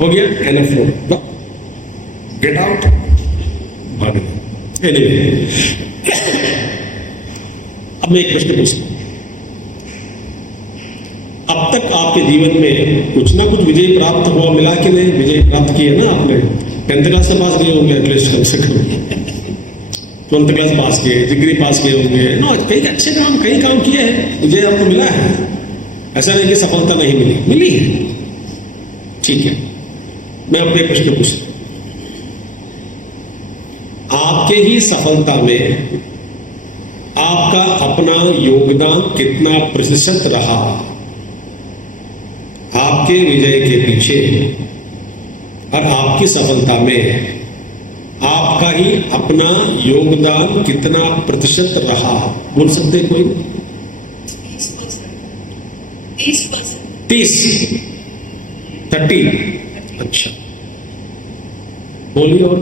हो गया एनफ, गेट आउट, भाग गए। एनीवे, अब मैं एक प्रश्न पूछता हूं, अब तक आपके जीवन में कुछ ना कुछ विजय प्राप्त हुआ, मिला कि नहीं? विजय प्राप्त किए ना आपने, 10th क्लास से पास किए होंगे एटलीस्ट, कम से कम 12th क्लास पास किए, डिग्री पास किए होंगे ना, कई अच्छे काम, कई काम किए हैं, विजय आपको मिला है, ऐसा नहीं कि सफलता नहीं मिली, मिली है, ठीक है। मैं अपने प्रश्न पूछता, आपके ही सफलता में आपका अपना योगदान कितना प्रतिशत रहा? आपके विजय के पीछे और आपकी सफलता में आपका ही अपना योगदान कितना प्रतिशत रहा? बोल सकते कोई? 30, 30, अच्छा, बोलिए। और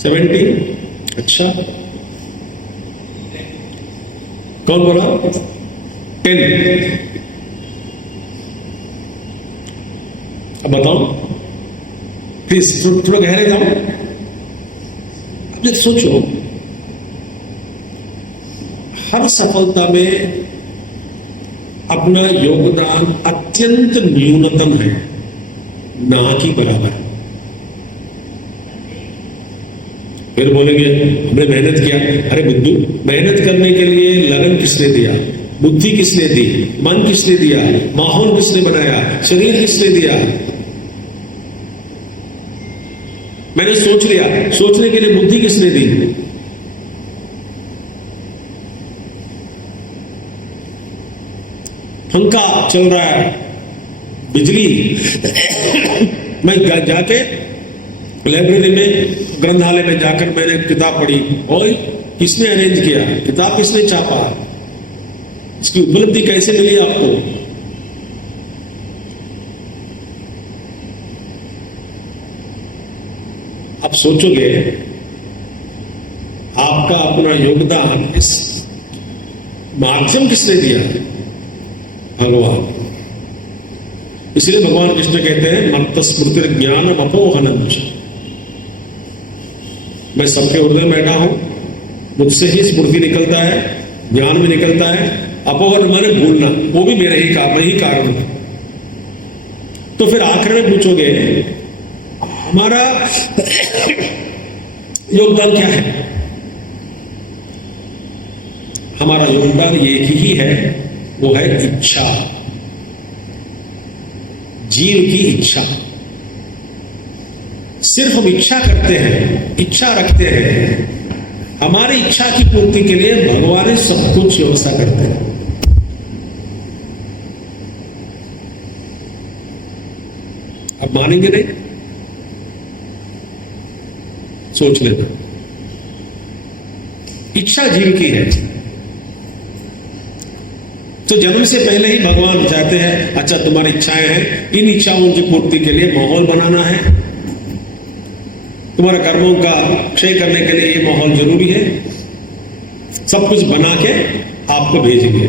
70, अच्छा, कौन बोला? 10, अब बताओ प्लीज, थोड़ा गहरे जाओ। अब जब सोचो, हर सफलता में अपना योगदान अत्यंत न्यूनतम है, ना कि बराबर। फिर बोलेंगे हमने मेहनत किया, अरे बुद्धू, मेहनत करने के लिए लगन किसने दिया? बुद्धि किसने दी? मन किसने दिया? माहौल किसने बनाया? शरीर किसने दिया? मैंने सोच लिया, सोचने के लिए बुद्धि किसने दी? पंखा चल रहा है, बिजली मैं जाके लाइब्रेरी में, ग्रंथालय में जाकर मैंने किताब पढ़ी, और किसने अरेंज किया? किताब किसने छापा? इसकी उपलब्धि कैसे मिली आपको? आप सोचोगे आपका अपना योगदान इस माध्यम किसने दिया? भगवान। इसलिए भगवान कृष्ण कहते हैं मत्त स्मृति ज्ञान अपोहनम। मैं सबके हृदय में बैठा हूं, मुझसे ही स्मृति निकलता है, ज्ञान भी निकलता है, अपोहन माने भूलना, वो भी मेरे ही कारण है। तो फिर आखिर में पूछोगे हमारा योगदान क्या है? हमारा योगदान एक ही है, वो है इच्छा, जीव की इच्छा। सिर्फ हम इच्छा करते हैं, इच्छा रखते हैं, हमारी इच्छा की पूर्ति के लिए भगवान सब कुछ व्यवस्था करते हैं। अब मानेंगे नहीं? सोच लेना। इच्छा जीव की है। तो जन्म से पहले ही भगवान चाहते हैं, अच्छा तुम्हारी इच्छाएं हैं, इन इच्छाओं की पूर्ति के लिए माहौल बनाना है, तुम्हारे कर्मों का क्षय करने के लिए ये माहौल जरूरी है, सब कुछ बना के आपको भेजेंगे।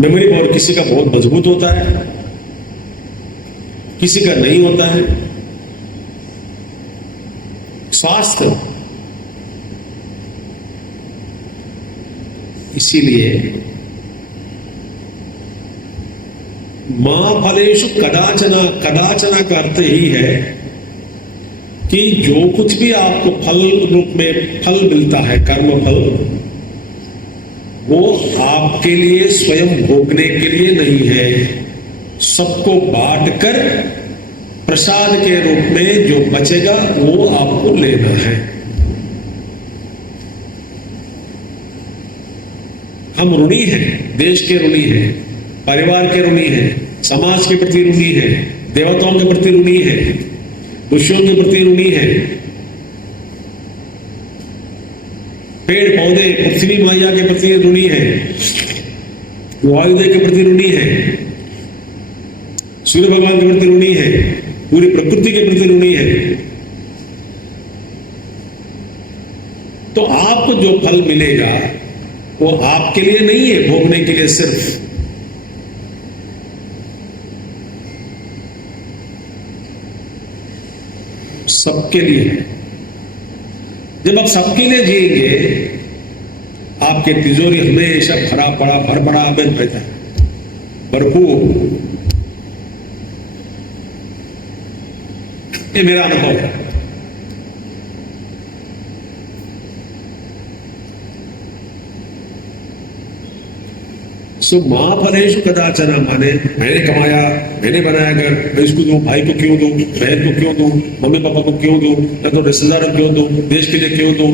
मेमोरी पावर किसी का बहुत मजबूत होता है, किसी का नहीं होता है। स्वास्थ्य, इसीलिए मां फलेषु कदाचना, कदाचना का अर्थ ही है कि जो कुछ भी आपको फल रूप में फल मिलता है, कर्म फल, वो आपके लिए स्वयं भोगने के लिए नहीं है, सबको बांटकर प्रसाद के रूप में जो बचेगा वो आपको लेना है। हम ऋणी हैं, देश के ऋणी हैं, परिवार के ऋणी हैं, समाज के प्रति ऋणी हैं, देवताओं के प्रति ऋणी हैं, ऋषियों के प्रति ऋणी हैं, पेड़ पौधे पृथ्वी मैया के प्रति ऋणी हैं, वायुदेव के प्रति ऋणी हैं, सूर्य भगवान के प्रति ऋणी हैं, पूरी प्रकृति के प्रति ऋणी हैं। तो आपको जो फल मिलेगा वो आपके लिए नहीं है भोगने के लिए, सिर्फ सबके लिए है। जब आप सबके लिए जिएंगे, आपके तिजोरी हमेशा भरा पड़ा रहता है, भरपूर। ये मेरा अनुभव है। सो मां फलेषु कदाचना, माने मैंने कमाया, मैंने बनाया घर, मैं इसको दूं, भाई को क्यों दूं, बहन को क्यों दूं, मम्मी पापा को क्यों दूं, या तो रिश्तेदारों को क्यों दूं, देश के लिए क्यों दूं।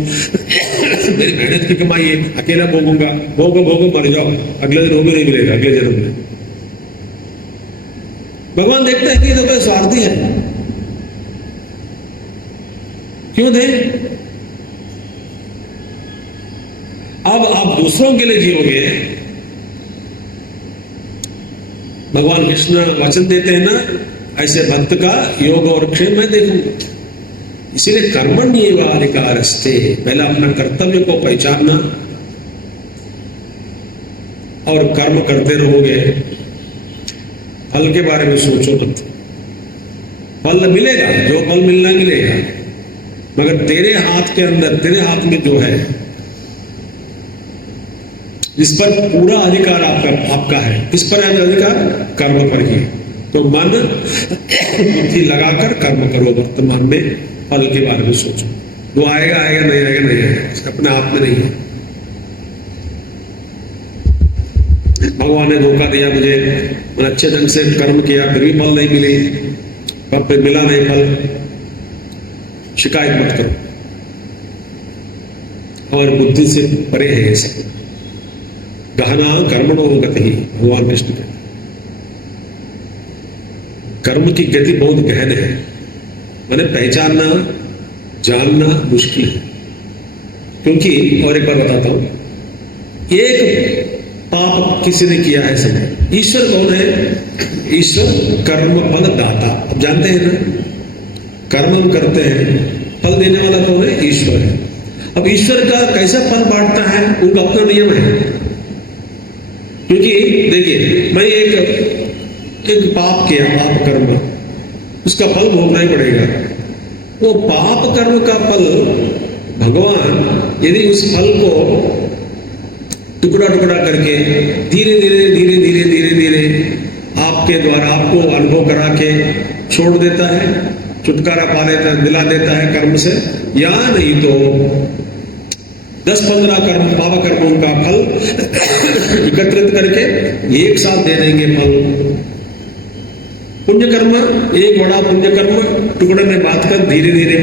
मेरी मेहनत की कमाई है, अकेला भोगूंगा, भोगो मर जाओ, अगले दिन वो भी नहीं मिलेगा, अगले जन्म में। भगवान देखते हैं कि तो स्वार्थी है, क्यों दे। अब आप दूसरों के लिए जियोगे, भगवान कृष्ण वचन देते हैं ना, ऐसे भक्त का योग और क्षेम मैं देखूंगा। इसीलिए कर्मण्येवाधिकारस्ते, पहले अपना कर्तव्य को पहचानना और कर्म करते रहोगे। फल के बारे में सोचो मत, फल मिलेगा, जो फल मिलना मिलेगा, मगर तेरे हाथ के अंदर, तेरे हाथ में जो है, जिस पर पूरा अधिकार आपका है, किस पर है अधिकार? कर्म पर ही। तो मन बुद्धि लगाकर कर्म करो, वर्तमान में फल के बारे में सोचो। वो आएगा नहीं आएगा, अपने आप में नहीं है। भगवान ने धोखा दिया मुझे, मैंने अच्छे ढंग से कर्म किया, फिर भी फल नहीं मिले, कब पे मिला नहीं फल, शिकायत मत करो। और बुद्धि से परे है ये सब। गहना कर्मणो गति, भगवान कृष्ण कहते, कर्म की गति बहुत गहन है, मैंने पहचानना जानना मुश्किल है। क्योंकि और एक बार बताता हूं, एक पाप किसी ने किया है समझ, ईश्वर कौन है? ईश्वर कर्म फल दाता। अब जानते हैं ना, कर्म हम करते हैं, फल देने वाला कौन है? ईश्वर है। अब ईश्वर का कैसा फल बांटता है, उनका अपना नियम है। क्योंकि देखिए, मैं एक पाप किया, पाप कर्म, उसका फल भोगना ही पड़ेगा। वो पाप कर्म का फल भगवान यदि उस फल को टुकड़ा टुकड़ा करके धीरे धीरे आपके द्वारा आपको अनुभव करा के छोड़ देता है, छुटकारा पा लेता है, दिला देता है कर्म से, या नहीं तो 10-15 कर्म पाप कर्मों का फल एकत्रित करके एक साथ दे देंगे फल। पुण्य कर्म, एक बड़ा पुण्य कर्म टुकड़े में बांट कर धीरे धीरे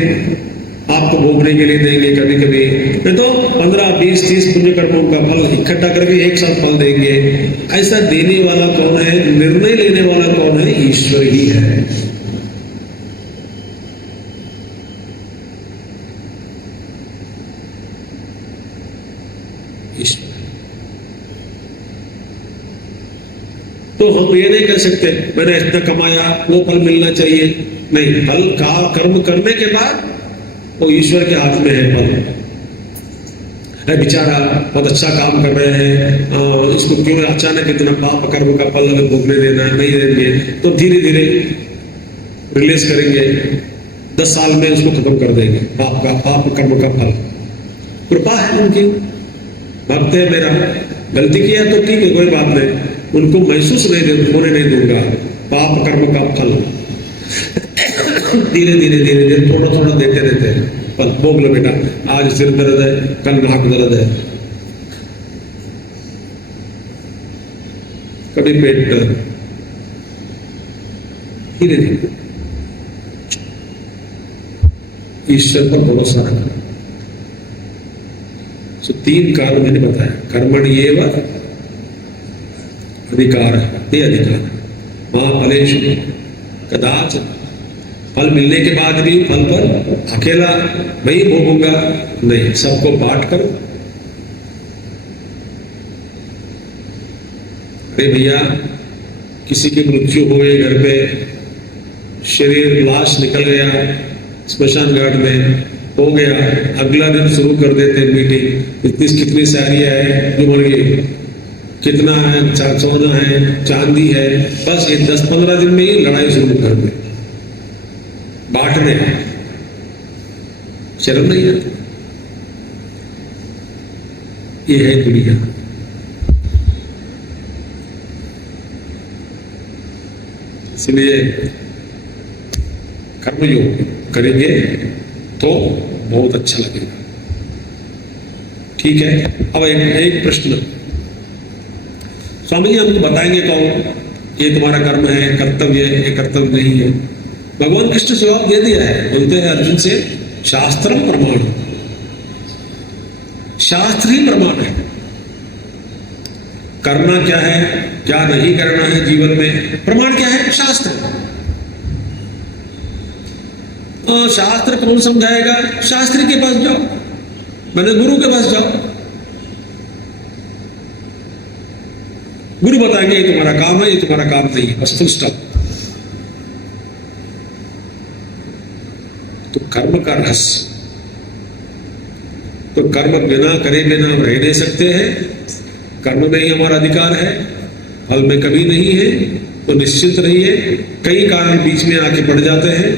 आपको भोगने के लिए देंगे। कभी कभी नहीं तो 15, 20, 30 पुण्य कर्मों का फल इकट्ठा करके एक साथ फल देंगे। ऐसा देने वाला कौन है? निर्णय लेने वाला कौन है? ईश्वर ही है। तो हम ये नहीं कह सकते मैंने इतना कमाया वो फल मिलना चाहिए, नहीं, फल का कर्म करने के बाद वो ईश्वर के हाथ में है फल। है बेचारा बहुत अच्छा काम कर रहे हैं, इसको क्यों अचानक इतना पाप कर्म का फल अगर भोगने देना नहीं देंगे तो धीरे धीरे रिलीज करेंगे, 10 साल में उसको खत्म कर देंगे पाप कर्म का फल। कृपा है उनकी, भक्त है मेरा, गलती किया तो ठीक है कोई बात नहीं, उनको महसूस होने नहीं दूंगा पाप कर्म का फल। धीरे धीरे धीरे धीरे थोड़ा थोड़ा देते रहते हैं फल। भोग लो बेटा, आज सिर दर्द है, कल नाक दर्द है, कभी पेट दर्द, धीरे धीरे ईश्वर पर भरोसा रखना। तो 3 कारण मैंने बताया, कर्मण्येव अधिकार, ये अधिकार, मां फलेषु कदाचन, फल मिलने के बाद भी फल पर अकेला मैं भोगूंगा नहीं, सबको बांट कर। अरे भैया किसी की मृत्यु हो गई, घर पे शरीर लाश निकल गया, स्मशान घाट में हो गया, अगला दिन शुरू कर देते मीटिंग, इतनी कितनी साड़ियां है जो मर गई, कितना है सोना है चांदी है, बस ये 10-15 दिन में ही लड़ाई शुरू कर दे, बांटने। शर्म नहीं आती? ये है दुनिया। इसलिए कर्मयोग करेंगे तो बहुत अच्छा लगेगा। ठीक है, अब एक प्रश्न, स्वामी जी हमको बताएंगे कौन, ये तुम्हारा कर्म है, कर्तव्य है, ये कर्तव्य नहीं है। भगवान कृष्ण जवाब दे दिया है, बोलते हैं अर्जुन से, शास्त्रम प्रमाण, शास्त्र ही प्रमाण है। करना क्या है, क्या नहीं करना है जीवन में, प्रमाण क्या है, शास्त्र। शास्त्र कौन समझाएगा, शास्त्री के पास जाओ, मैंने गुरु के पास जाओ, गुरु बताएंगे ये तुम्हारा काम है, ये तुम्हारा काम नहीं है, बस फुल स्टॉप। तो कर्म का रहस्य, तो कर्म बिना करे बिना रह नहीं सकते हैं, कर्म में ही हमारा अधिकार है, फल में कभी नहीं है। तो निश्चित रहिए, कई कारण बीच में आके पड़ जाते हैं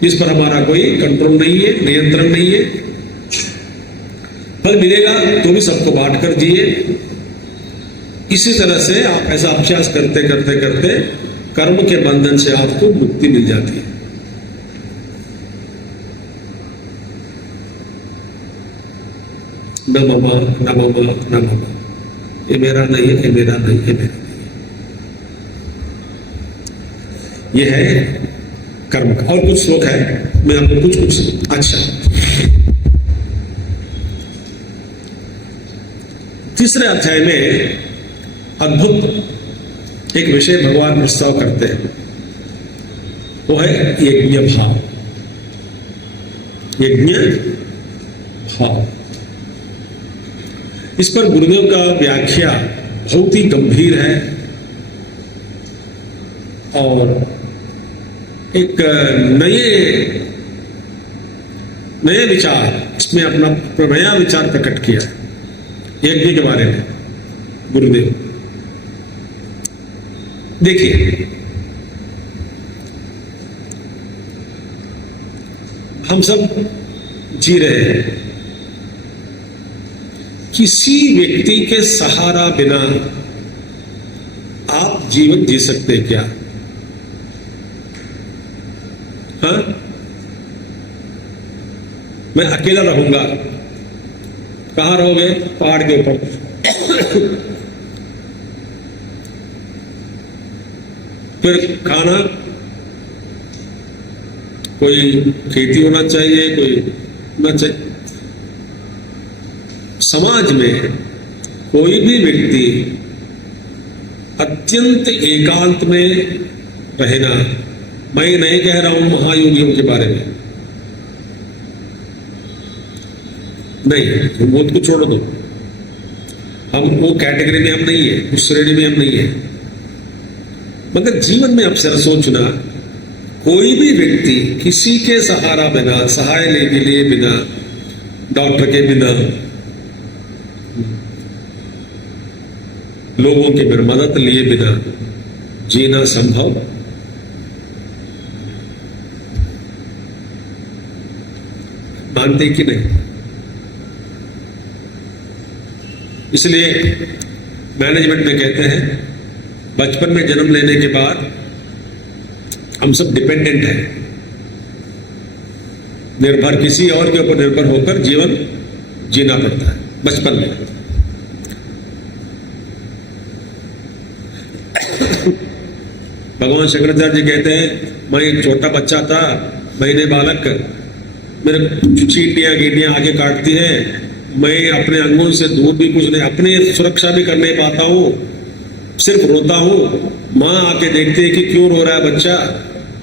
जिस पर हमारा कोई कंट्रोल नहीं है, नियंत्रण नहीं है। फल मिलेगा तो भी सबको बांट कर जिए। इसी तरह से आप ऐसा अभ्यास करते करते करते कर्म के बंधन से आपको मुक्ति मिल जाती है। न ममा न ममा न ममा, ये मेरा नहीं है, ये मेरा नहीं है, ये मेरा नहीं है। ये है कर्म का। और कुछ श्लोक है, मैं आपको कुछ अच्छा, तीसरे अध्याय में अद्भुत एक विषय भगवान प्रस्ताव करते हैं, वो है यज्ञ भाव। यज्ञ भाव, इस पर गुरुदेव का व्याख्या बहुत ही गंभीर है और एक नए विचार, इसमें अपना नया विचार प्रकट किया यज्ञ के बारे में गुरुदेव। देखिए, हम सब जी रहे हैं, किसी व्यक्ति के सहारा बिना आप जीवन जी सकते हैं क्या? हाँ? मैं अकेला रहूंगा, कहां रहोगे? पहाड़ के ऊपर। फिर खाना, कोई खेती होना चाहिए, कोई होना चाहिए। समाज में कोई भी व्यक्ति अत्यंत एकांत में रहना, मैं नहीं कह रहा हूं महायोगियों के बारे में, नहीं, वो तो छोड़ दो, हम वो कैटेगरी में हम नहीं है, उस श्रेणी में हम नहीं है। मगर जीवन में अक्सर सोचना, कोई भी व्यक्ति किसी के सहारा बिना, सहाय के लिए बिना, डॉक्टर के बिना, लोगों की मदद लिए बिना जीना संभव मानते कि नहीं? इसलिए मैनेजमेंट में कहते हैं बचपन में जन्म लेने के बाद हम सब डिपेंडेंट हैं, निर्भर, किसी और के ऊपर निर्भर होकर जीवन जीना पड़ता है बचपन में। भगवान शंकराचार्य जी कहते हैं, मैं एक छोटा बच्चा था, महीने बालक, मेरे चींटियां गीटियां आगे काटती है, मैं अपने अंगों से दूर भी कुछ नहीं, अपनी सुरक्षा भी कर नहीं पाता हूँ, सिर्फ रोता हूँ। माँ आके देखती है कि क्यों रो रहा है बच्चा,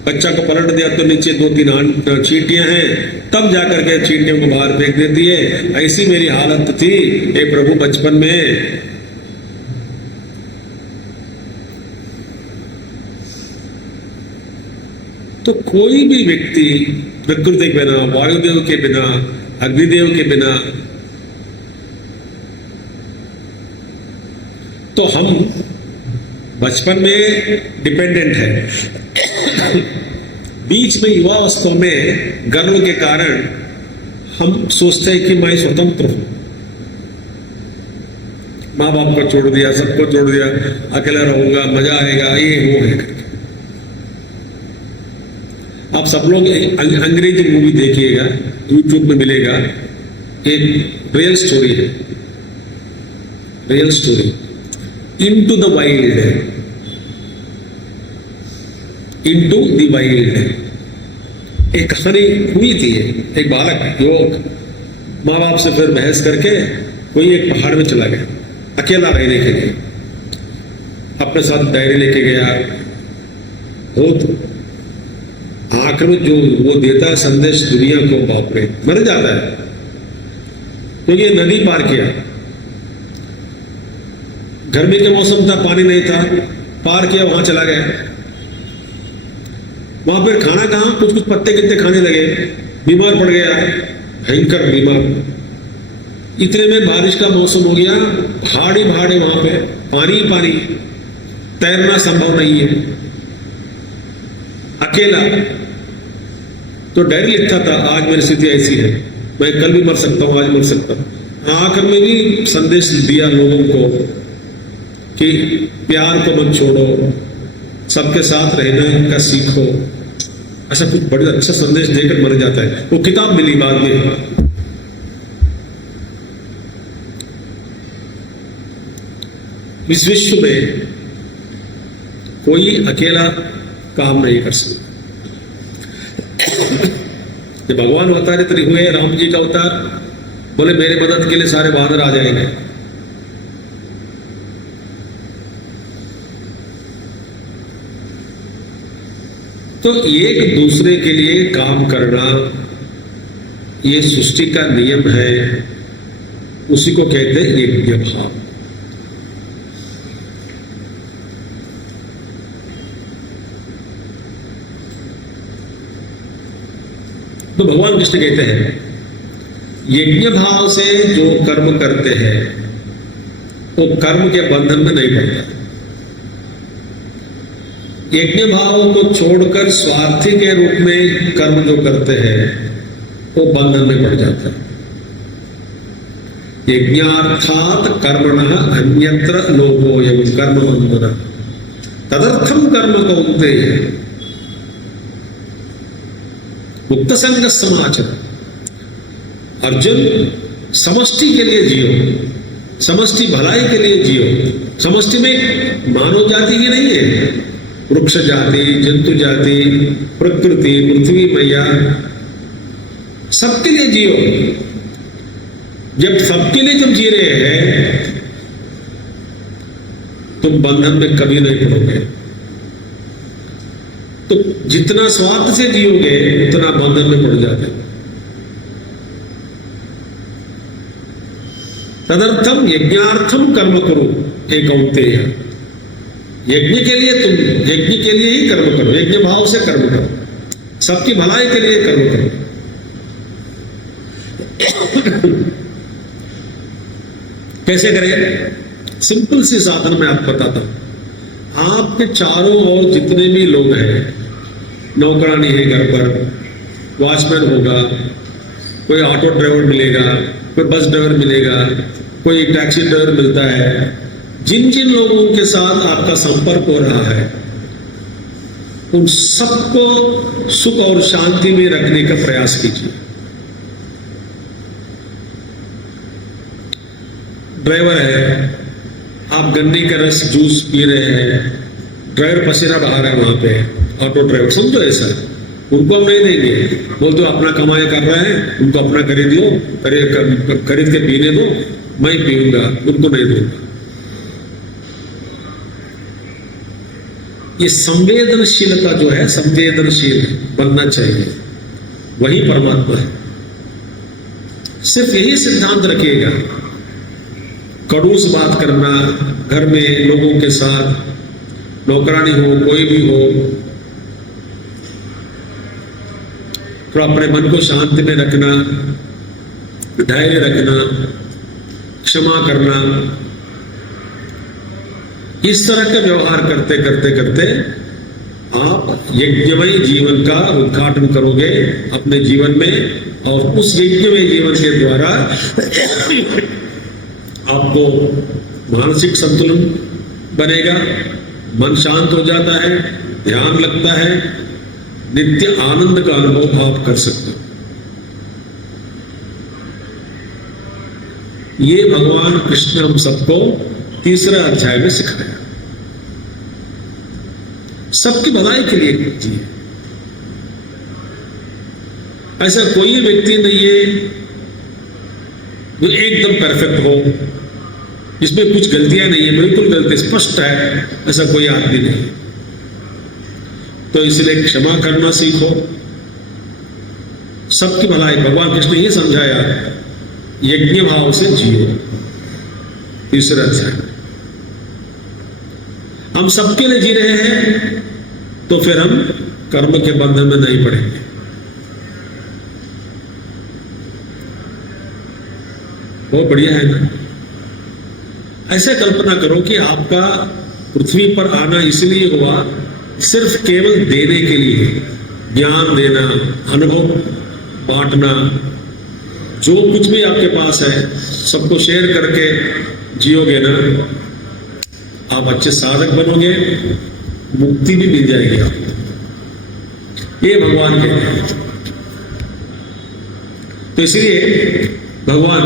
बच्चा को पलट दिया तो नीचे 2-3 चींटियां हैं, तब जाकर के चींटियों को बाहर फेंक देती है। ऐसी मेरी हालत थी हे प्रभु बचपन में। तो कोई भी व्यक्ति प्रकृति के बिना, वायुदेव के बिना, अग्निदेव के बिना, तो हम बचपन में डिपेंडेंट है। बीच में युवावस्था में गर्व के कारण हम सोचते हैं कि मैं स्वतंत्र हूं, माँ बाप को छोड़ दिया, सबको छोड़ दिया, अकेला रहूंगा, मजा आएगा, ये वो है। आप सब लोग अंग्रेजी मूवी देखिएगा, यूट्यूब में मिलेगा, एक रियल स्टोरी है, real story, into the wild, into the wild. एक कहानी हुई थी, एक बालक युवक माँ बाप से फिर बहस करके कोई एक पहाड़ में चला गया अकेला रहने के लिए, अपने साथ डायरी लेके गया। बहुत आखिर में जो वो देता है संदेश दुनिया को, बाप रे, मर जाता है, क्योंकि ये नदी पार किया, गर्मी के मौसम था, पानी नहीं था, पार किया, वहां चला गया। वहां फिर खाना कहां, कुछ कुछ पत्ते कितने खाने लगे, बीमार पड़ गया, भयंकर बीमार। इतने में बारिश का मौसम हो गया, भाड़ी भाड़े वहां पे पानी पानी, तैरना संभव नहीं है, अकेला। तो डायरी लिखता था, आज मेरी स्थिति ऐसी है, मैं कल भी मर सकता हूं, आज मर सकता हूं। आखिर में भी संदेश दिया लोगों को कि प्यार को मत छोड़ो, सबके साथ रहना का सीखो। ऐसा कुछ बड़ा अच्छा संदेश देकर मर जाता है। वो किताब मिली बाद में। इस विश्व में कोई अकेला काम नहीं कर सकता। जब भगवान अवतारित हुए, राम जी का अवतार, बोले मेरे मदद के लिए सारे बानर आ जाएंगे। तो एक दूसरे के लिए काम करना, ये सृष्टि का नियम है, उसी को कहते हैं यज्ञ भाव। तो भगवान कृष्ण कहते हैं यज्ञ भाव से जो कर्म करते हैं वो कर्म के बंधन में नहीं पड़ता। यज्ञ भाव को छोड़कर स्वार्थी के रूप में कर्म जो करते हैं वो बंधन में पड़ जाता है। यज्ञार्थात कर्मणः अन्यत्र लोकोऽयं कर्म बंधनः तदर्थम कर्म कौन्तेय मुक्त संग समाचर। अर्जुन, समष्टि के लिए जियो, समष्टि भलाई के लिए जियो। समष्टि में मानव जाति ही नहीं है, वृक्ष जाति, जंतु जाति, प्रकृति, पृथ्वी मैया, सबके लिए जियो। जब सबके लिए जब जी रहे हैं तुम बंधन में कभी नहीं पड़ोगे। तो जितना स्वार्थ से जियोगे उतना बंधन में पड़ जाते। तदर्थम यज्ञार्थम कर्म करो हे कौन्तेय। यज्ञ के लिए ही कर्म करो, यज्ञ भाव से कर्म करो, सबकी भलाई के लिए कर्म करो। कैसे करें? सिंपल सी साधन मैं आपको बताता हूं। आपके चारों ओर जितने भी लोग हैं, नौकरानी है घर पर, वॉचमैन होगा, कोई ऑटो ड्राइवर मिलेगा, कोई बस ड्राइवर मिलेगा, कोई टैक्सी ड्राइवर मिलता है, जिन जिन लोगों के साथ आपका संपर्क हो रहा है उन सबको सुख और शांति में रखने का प्रयास कीजिए। ड्राइवर है, आप गन्ने का रस जूस पी रहे हैं, ड्राइवर पसीना बहा रहा है वहां पे, ऑटो ड्राइवर, समझो ऐसा, उनको हम नहीं देंगे, बोलते अपना कमाई कर रहे हैं, उनको अपना खरीद लो, खरीद के पीने दो, मैं पीऊंगा, उनको नहीं दूंगा। ये संवेदनशीलता जो है, संवेदनशील बनना चाहिए, वही परमात्मा है। सिर्फ यही सिद्धांत रखिएगा। कड़ूस बात करना, घर में लोगों के साथ, नौकरानी हो, कोई भी हो, तो अपने मन को शांति में रखना, धैर्य रखना, क्षमा करना, इस तरह का व्यवहार करते करते करते आप यज्ञमय जीवन का उद्घाटन करोगे अपने जीवन में, और उस यज्ञमय जीवन के द्वारा आपको मानसिक संतुलन बनेगा, मन शांत हो जाता है, ध्यान लगता है, नित्य आनंद का अनुभव आप कर सकते हो। ये भगवान कृष्ण हम सबको तीसरा अध्याय में सिखाया। सबकी भलाई के लिए कीजिए। ऐसा कोई व्यक्ति नहीं है जो एकदम परफेक्ट हो, जिसमें कुछ गलतियां नहीं है, बिल्कुल गलती स्पष्ट है, ऐसा कोई आदमी नहीं। तो इसलिए क्षमा करना सीखो, सबकी भलाई। भगवान कृष्ण ने ये समझाया, यज्ञ भाव से जियो। तीसरा अध्याय, हम सबके लिए जी रहे हैं, तो फिर हम कर्म के बंधन में नहीं पड़ेंगे। बहुत बढ़िया है ना? ऐसे कल्पना करो कि आपका पृथ्वी पर आना इसलिए हुआ सिर्फ केवल देने के लिए, ज्ञान देना, अनुभव बांटना, जो कुछ भी आपके पास है सबको शेयर करके जियोगे ना, आप अच्छे साधक बनोगे, मुक्ति भी मिल जाएगी आपको। ये भगवान कहते हैं। तो इसलिए भगवान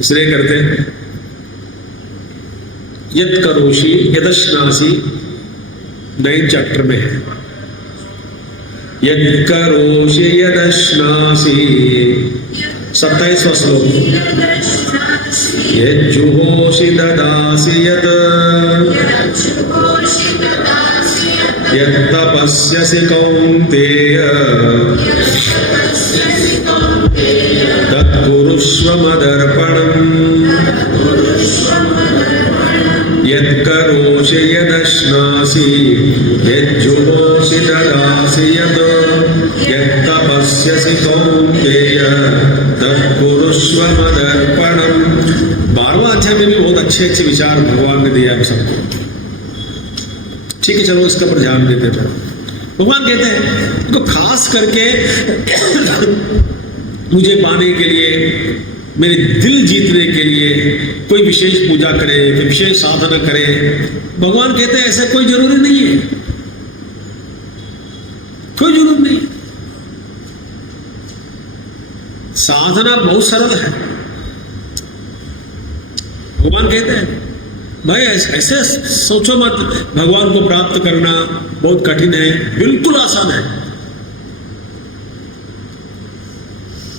इसलिए करते हैं, यत् करोषि यदश्नासि, 9 चैप्टर में है, यत् करोषि यदश्नासि, 27वां श्लोक, यज्जुहोषि ददासि यत्, यत्तपस्यसि कौन्तेय, तत्कुरुष्व मदर्पणम्, यत्करोषि यदश्नासि, यज्जुहोषि ददासि यत्, यत्तपस्यसि कौन्तेय, तत्कुरुष्व मदर्पणम्। 12वां अध्याय में भी बहुत अच्छे अच्छे विचार भगवान ने दिया हम सबको। ठीक है, चलो इसके ऊपर ध्यान देते रहो। भगवान कहते हैं तो खास करके मुझे पाने के लिए, मेरे दिल जीतने के लिए कोई विशेष पूजा करे, कोई विशेष साधना करे। भगवान कहते हैं ऐसा कोई जरूरी नहीं है, कोई जरूरत नहीं। साधना बहुत सरल है। भगवान कहते हैं भाई ऐसे सोचो मत भगवान को प्राप्त करना बहुत कठिन है, बिल्कुल आसान है।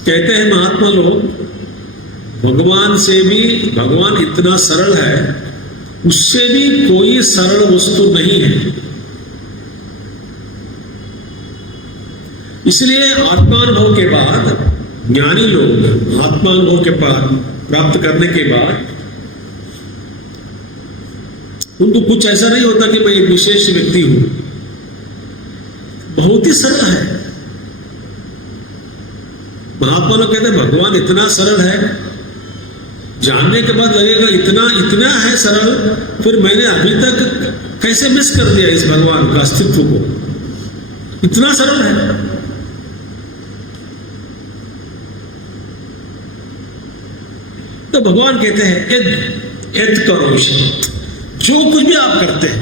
कहते हैं महात्मा लोग, भगवान से भी, भगवान इतना सरल है, उससे भी कोई सरल वस्तु नहीं है। इसलिए आत्मानुभव के बाद ज्ञानी लोग, आत्मानुभव के बाद प्राप्त करने के बाद उनको कुछ ऐसा नहीं होता कि मैं एक विशेष व्यक्ति हूं। बहुत ही सरल है। महात्मा लोग कहते हैं भगवान इतना सरल है, जानने के बाद लगेगा इतना इतना है सरल, फिर मैंने अभी तक कैसे मिस कर दिया इस भगवान का अस्तित्व को। इतना सरल है। तो भगवान कहते हैं यद करो, जो कुछ भी आप करते हैं,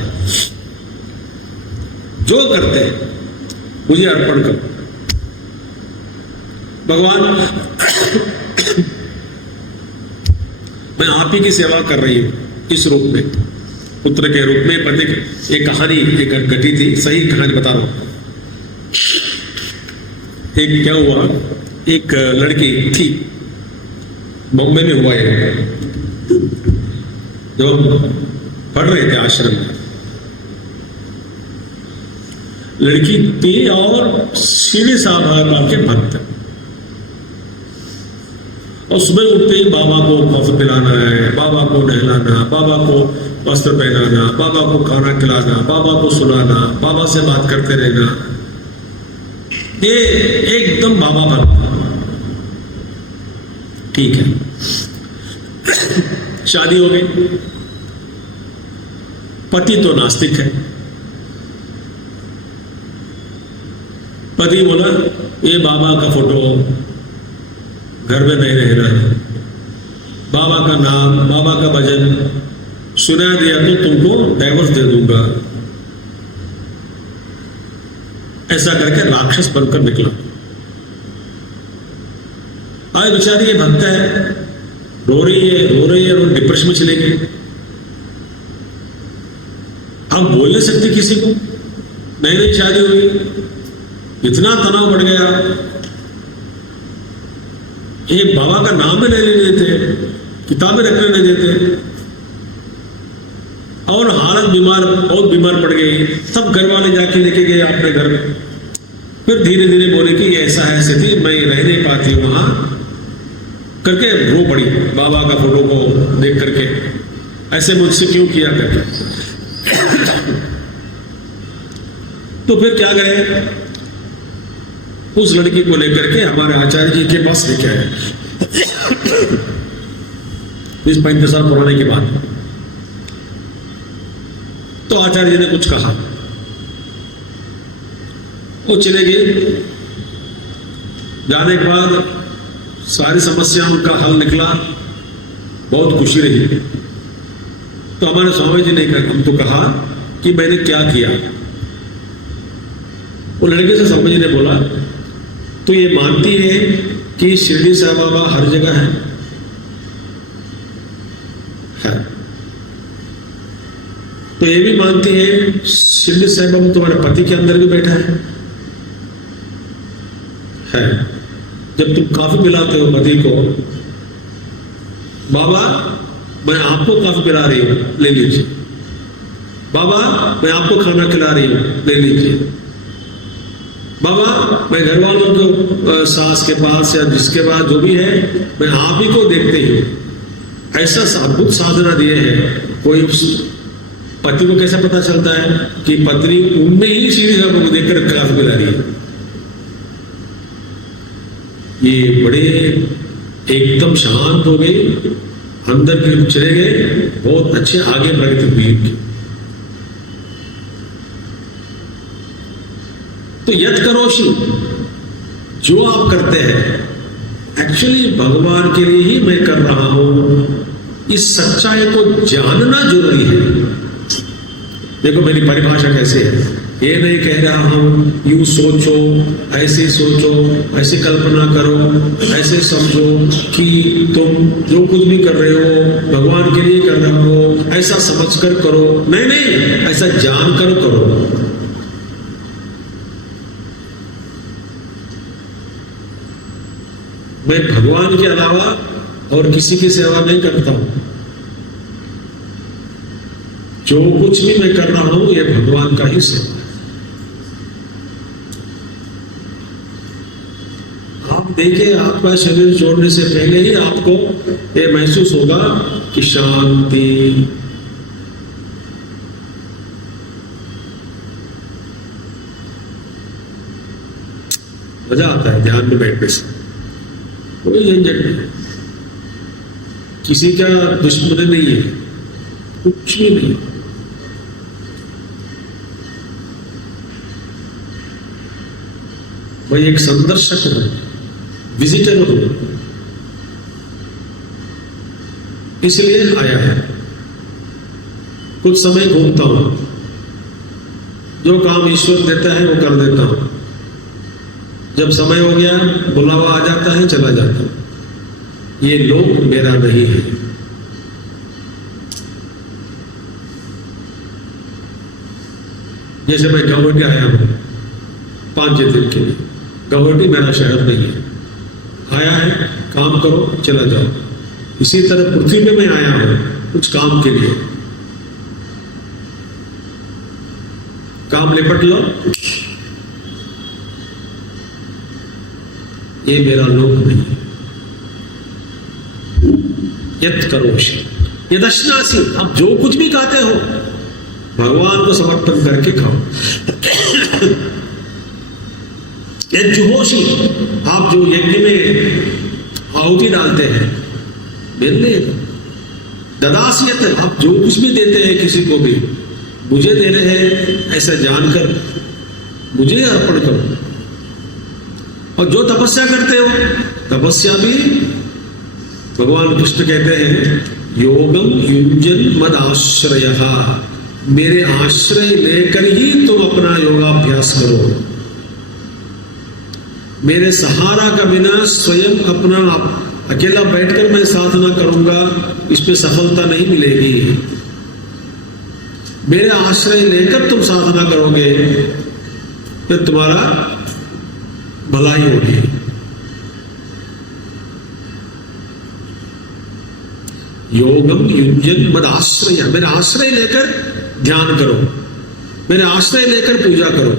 जो करते हैं मुझे अर्पण करो। भगवान मैं आप ही की सेवा कर रही हूं इस रूप में, पुत्र के रूप में। पति एक कहानी एक घटी थी, सही कहानी बता रहा हूं। एक क्या हुआ, एक लड़की थी, बॉम्बे में हुआ है, जो पढ़ रहे थे आश्रम में। लड़की थी और शिरडी साहब बाबा के भक्त, और सुबह उठते ही बाबा को कॉफी पिलाना है, बाबा को नहलाना, बाबा को वस्त्र पहनाना, बाबा को खाना खिलाना, बाबा को सुलाना, बाबा से बात करते रहना। ये एकदम बाबा भक्त। ठीक है, शादी हो गई। पति तो नास्तिक है। पति बोला ये बाबा का फोटो घर में नहीं रहना है, बाबा का नाम, बाबा का भजन सुना दिया तो तुमको डाइवोर्स दे दूंगा। ऐसा करके राक्षस बनकर निकला। आज बेचारी ये भक्त है, रो रही है और डिप्रेशन में चले गए। अब बोल नहीं सकती किसी को, नई शादी हुई, इतना तनाव बढ़ गया, एक बाबा का नाम भी नहीं लेने देते, किताबें रखने नहीं देते, और हालत बीमार, बहुत बीमार पड़ गई। सब घर वाले जाके लेके गए अपने घर में। फिर धीरे धीरे बोले कि ऐसा है स्थिति, मैं रह नहीं पाती वहां करके रो पड़ी बाबा का फोटो को देख करके, ऐसे मुझसे क्यों किया करके। तो फिर क्या करें, उस लड़की को लेकर के हमारे आचार्य जी के पास लेके आए। 20-35 साल पुराने के बाद। तो आचार्य जी ने कुछ कहा, वो चले गए। जाने के बाद सारी समस्याओं का हल निकला, बहुत खुशी रही। तो हमारे स्वामी जी ने हमको कहा कि मैंने क्या किया। वो लड़के से स्वामी जी ने बोला, तो ये मानती है कि शिरडी साईं बाबा हर जगह है? तो ये भी मानती है शिरडी साईं बाबा तुम्हारे पति के अंदर भी बैठा है? जब तुम कॉफी पिलाते हो पति को, बाबा मैं आपको कॉफी पिला रही हूं, ले लीजिए। बाबा मैं आपको खाना खिला रही हूं, ले लीजिए। बाबा मैं घर वालों को सास के पास या जिसके पास जो भी है, मैं आप ही को देखते ही हूं। ऐसा अद्भुत साधना दिए हैं। कोई पति को कैसे पता चलता है कि पत्नी उनमें ही सीधी को देखकर कॉफी पिला रही है? ये बड़े एकदम शांत हो गए, अंदर की चले गए, बहुत अच्छे आगे प्रगति हुई। तो यद करोषि, जो आप करते हैं एक्चुअली भगवान के लिए ही मैं कर रहा हूं, इस सच्चाई को जानना जरूरी है। देखो मेरी परिभाषा कैसे है, ये नहीं कह रहा हूं यूं सोचो, ऐसे सोचो, ऐसे कल्पना करो, ऐसे समझो कि तुम जो कुछ भी कर रहे हो भगवान के लिए कर रहे हो, ऐसा समझकर करो। नहीं, ऐसा जानकर करो। मैं भगवान के अलावा और किसी की सेवा नहीं करता हूं। जो कुछ भी मैं कर रहा हूं ये भगवान का ही सेवा है। आप देखिए, आपका शरीर छोड़ने से पहले ही आपको ये महसूस होगा कि शांति, मजा आता है ध्यान में बैठने से। कोई झंझट नहीं, किसी का दुश्मन नहीं है, कुछ भी नहीं। वही एक संदर्शक हो, विजिटर हो, इसलिए आया है। कुछ समय घूमता हूं, जो काम ईश्वर देता है वो कर देता हूं। जब समय हो गया, बुलावा आ जाता है, चला जाता हूं। ये लोक मेरा नहीं है। जैसे मैं गौहटी आया हूं 5 दिन के लिए, गौहटी मेरा शहर नहीं है। आया है, काम करो, चला जाओ। इसी तरह पृथ्वी पे मैं आया हूं कुछ काम के लिए, काम निपट लो, ये मेरा लोक नहीं है। यत् करोषि यदश्नासि, आप जो कुछ भी खाते हो भगवान को समर्पण करके खाओ। यज्जुहोषि, आप जो यज्ञ में आहुति डालते हैं मिलने। ददास्यत, आप जो कुछ भी देते हैं किसी को भी, मुझे दे रहे हैं ऐसा जानकर मुझे अर्पण करो। और जो तपस्या करते हो, तपस्या भी भगवान कृष्ण कहते हैं योगम युञ्जन मद आश्रयः, मेरे आश्रय लेकर ही तुम अपना योगाभ्यास करो। मेरे सहारा का बिना स्वयं अपना अकेला बैठकर मैं साधना करूंगा, इसमें सफलता नहीं मिलेगी। मेरे आश्रय लेकर तुम साधना करोगे तो तुम्हारा भलाई होगी। योगम युञ्जन मद आश्रय, मेरा आश्रय लेकर ध्यान करो, मेरे आश्रय लेकर पूजा करो,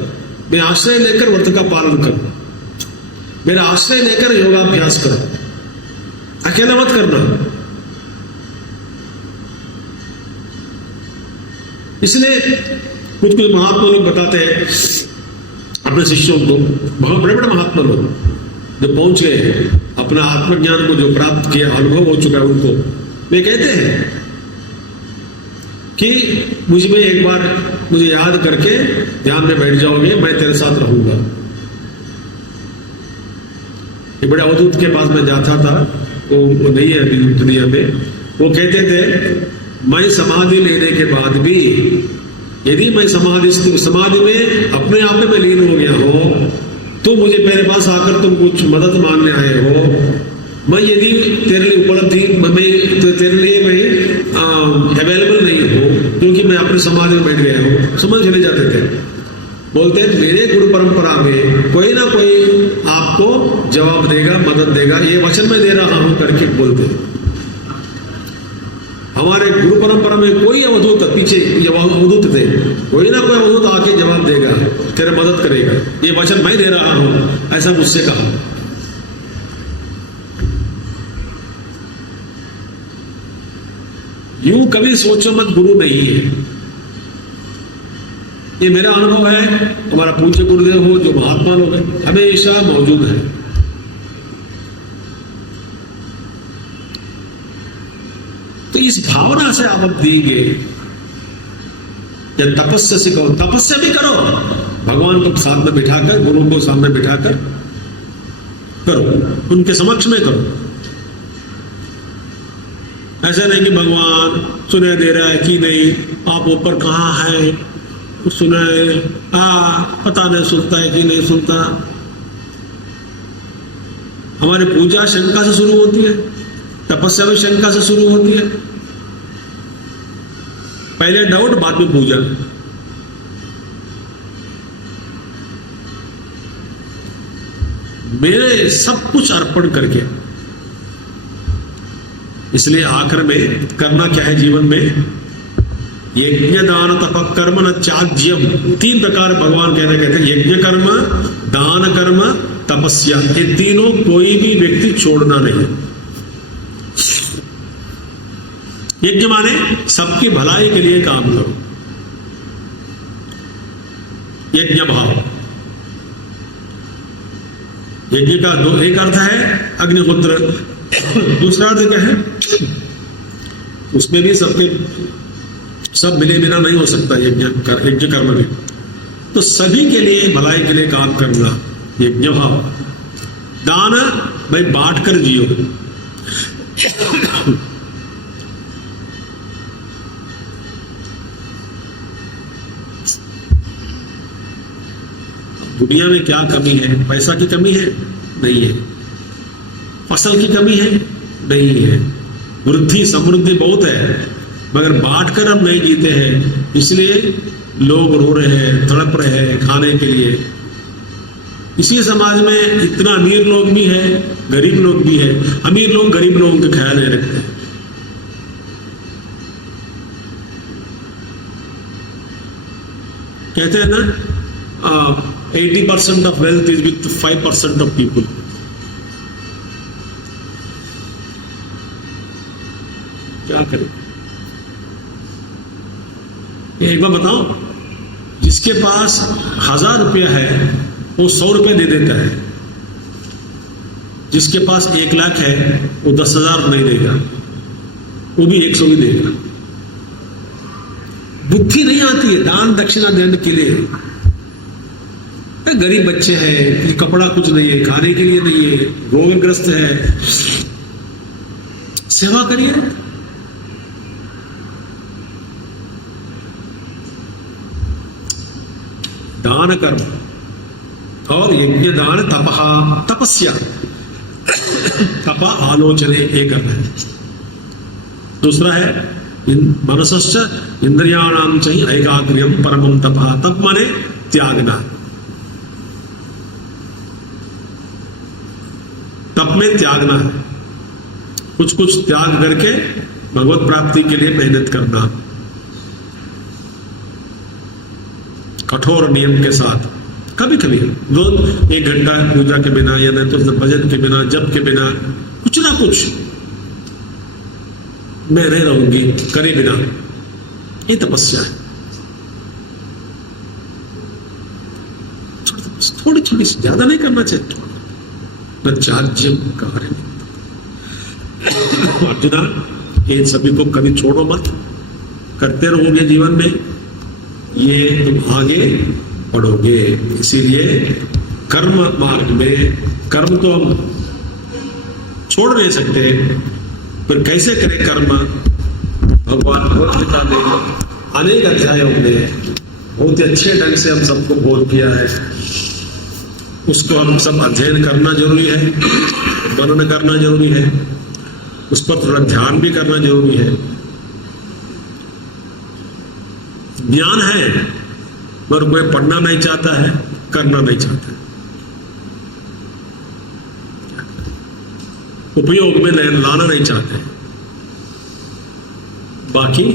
मेरे आश्रय लेकर व्रत का पालन करो, मेरा आश्रय लेकर योगाभ्यास करो। अकेला मत करना। इसलिए कुछ कुछ महात्मा लोग बताते हैं अपने शिष्यों को, बहुत बड़े बड़े महात्मा लोग जो पहुंच गए, अपना आत्मज्ञान को जो प्राप्त किया, अनुभव हो चुका है उनको, वे कहते हैं कि मुझ में एक बार मुझे याद करके ध्यान में बैठ जाओगे, मैं तेरे साथ रहूंगा। एक बड़े अवधूत के पास में जाता था, वो नहीं है अभी दुनिया में। वो कहते थे मैं समाधि लेने के बाद भी यदि मैं समाधि में अपने आप में लीन हो गया हो, तो मुझे मेरे पास आकर तुम कुछ मदद मांगने आए हो, मैं यदि तेरे लिए उपलब्धि तो तेरे लिए मैं अवेलेबल नहीं हूं क्योंकि मैं अपने समाधि में बैठ गया हूं, समझ चले जाते थे। बोलते हैं मेरे गुरु परंपरा में कोई ना कोई आपको जवाब देगा, मदद देगा, ये वचन मैं दे रहा हूं करके बोलते। हमारे गुरु परंपरा में कोई अवधूत पीछे अवधूत थे, कोई ना कोई अवधूत आके जवाब देगा, तेरे मदद करेगा, ये वचन मैं दे रहा हूं, ऐसा मुझसे कहा। यूं कभी सोचो मत गुरु नहीं है, ये मेरा अनुभव है। हमारा पूज्य गुरुदेव हो जो महात्मा लोग हैं हमेशा मौजूद है। तो इस भावना से आप अब देंगे या तपस्या से करो, तपस्या भी करो, भगवान को साथ में बिठाकर, गुरु को सामने बिठाकर करो, उनके समक्ष में करो। ऐसा नहीं कि भगवान सुनाई दे रहा है कि नहीं, आप ऊपर कहाँ है, सुनाए पता नहीं सुनता है कि नहीं सुनता। हमारी पूजा शंका से शुरू होती है, तपस्या भी शंका से शुरू होती है। पहले डाउट, बाद में पूजा। मेरे सब कुछ अर्पण करके, इसलिए आखिर में करना क्या है जीवन में, यज्ञ दान तप कर्म न त्याज्यम, 3 प्रकार भगवान कहते हैं यज्ञ कर्म, दान कर्म, तपस्या, ये तीनों कोई भी व्यक्ति छोड़ना नहीं। यज्ञ माने सबकी भलाई के लिए काम करो, यज्ञ भाव। यज्ञ का एक अर्थ है अग्निहोत्र, दूसरा अर्थ क्या है, उसमें भी सब मिले बिना नहीं हो सकता यज्ञ कर्म में, तो सभी के लिए भलाई के लिए काम करना यज्ञ भाव। दान भाई बांट कर जियो, दुनिया में क्या कमी है? पैसा की कमी है? नहीं है। फसल की कमी है? नहीं है। वृद्धि समृद्धि बहुत है, मगर बांट कर हम नहीं जीते हैं, इसलिए लोग रो रहे हैं, तड़प रहे हैं खाने के लिए। इसी समाज में इतना अमीर लोग भी है, गरीब लोग भी है। अमीर लोग गरीब लोगों का ख्याल नहीं रखते। कहते हैं ना 80% of wealth is with 5% of people. क्या करें? एक बार बताओ, जिसके पास 1000 रुपया है वो 100 रुपये दे देता है, जिसके पास 1 लाख है वो 10,000 नहीं देगा, वो भी 100 भी देगा। बुद्धि नहीं आती है दान दक्षिणा देने के लिए। गरीब बच्चे हैं, कपड़ा कुछ नहीं है, खाने के लिए नहीं है, रोगग्रस्त है, सेवा करिए। दान कर्म और यज्ञ दान तपहा, तपस्या, तपा आलोचने ये करना है। दूसरा है मनसश्च इंद्रियाणाम चाहिए ऐकाग्र्यम परमम तपहा, तप माने त्यागना। तप में त्यागना है, कुछ त्याग करके भगवत प्राप्ति के लिए मेहनत करना, कठोर नियम के साथ। कभी कभी 1 घंटा पूजा के बिना या नहीं तो भजन के बिना, जप के बिना, कुछ ना कुछ मैं रह रहूंगी करे बिना, ये तपस्या है। थोड़ी थोड़ी ज्यादा नहीं करना चाहिए। त्याज्यम कार्य। अर्जुना, इन सभी को कभी छोड़ो मत, करते रहोगे जीवन में, ये तुम आगे बढ़ोगे। इसीलिए कर्म मार्ग में, कर्म तो हम छोड़ नहीं सकते, फिर कैसे करें कर्म? भगवान भगवद्गीता ने अनेक अध्यायों में बहुत ही अच्छे ढंग से हम सबको बोध किया है। उसको हम सब अध्ययन करना जरूरी है, मनन करना जरूरी है, उस पर थोड़ा ध्यान भी करना जरूरी है। ज्ञान है मगर कोई पढ़ना नहीं चाहता है, करना नहीं चाहता है, उपयोग में लाना नहीं चाहते। बाकी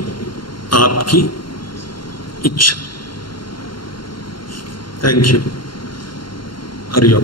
आपकी इच्छा। Thank you. हरिओम।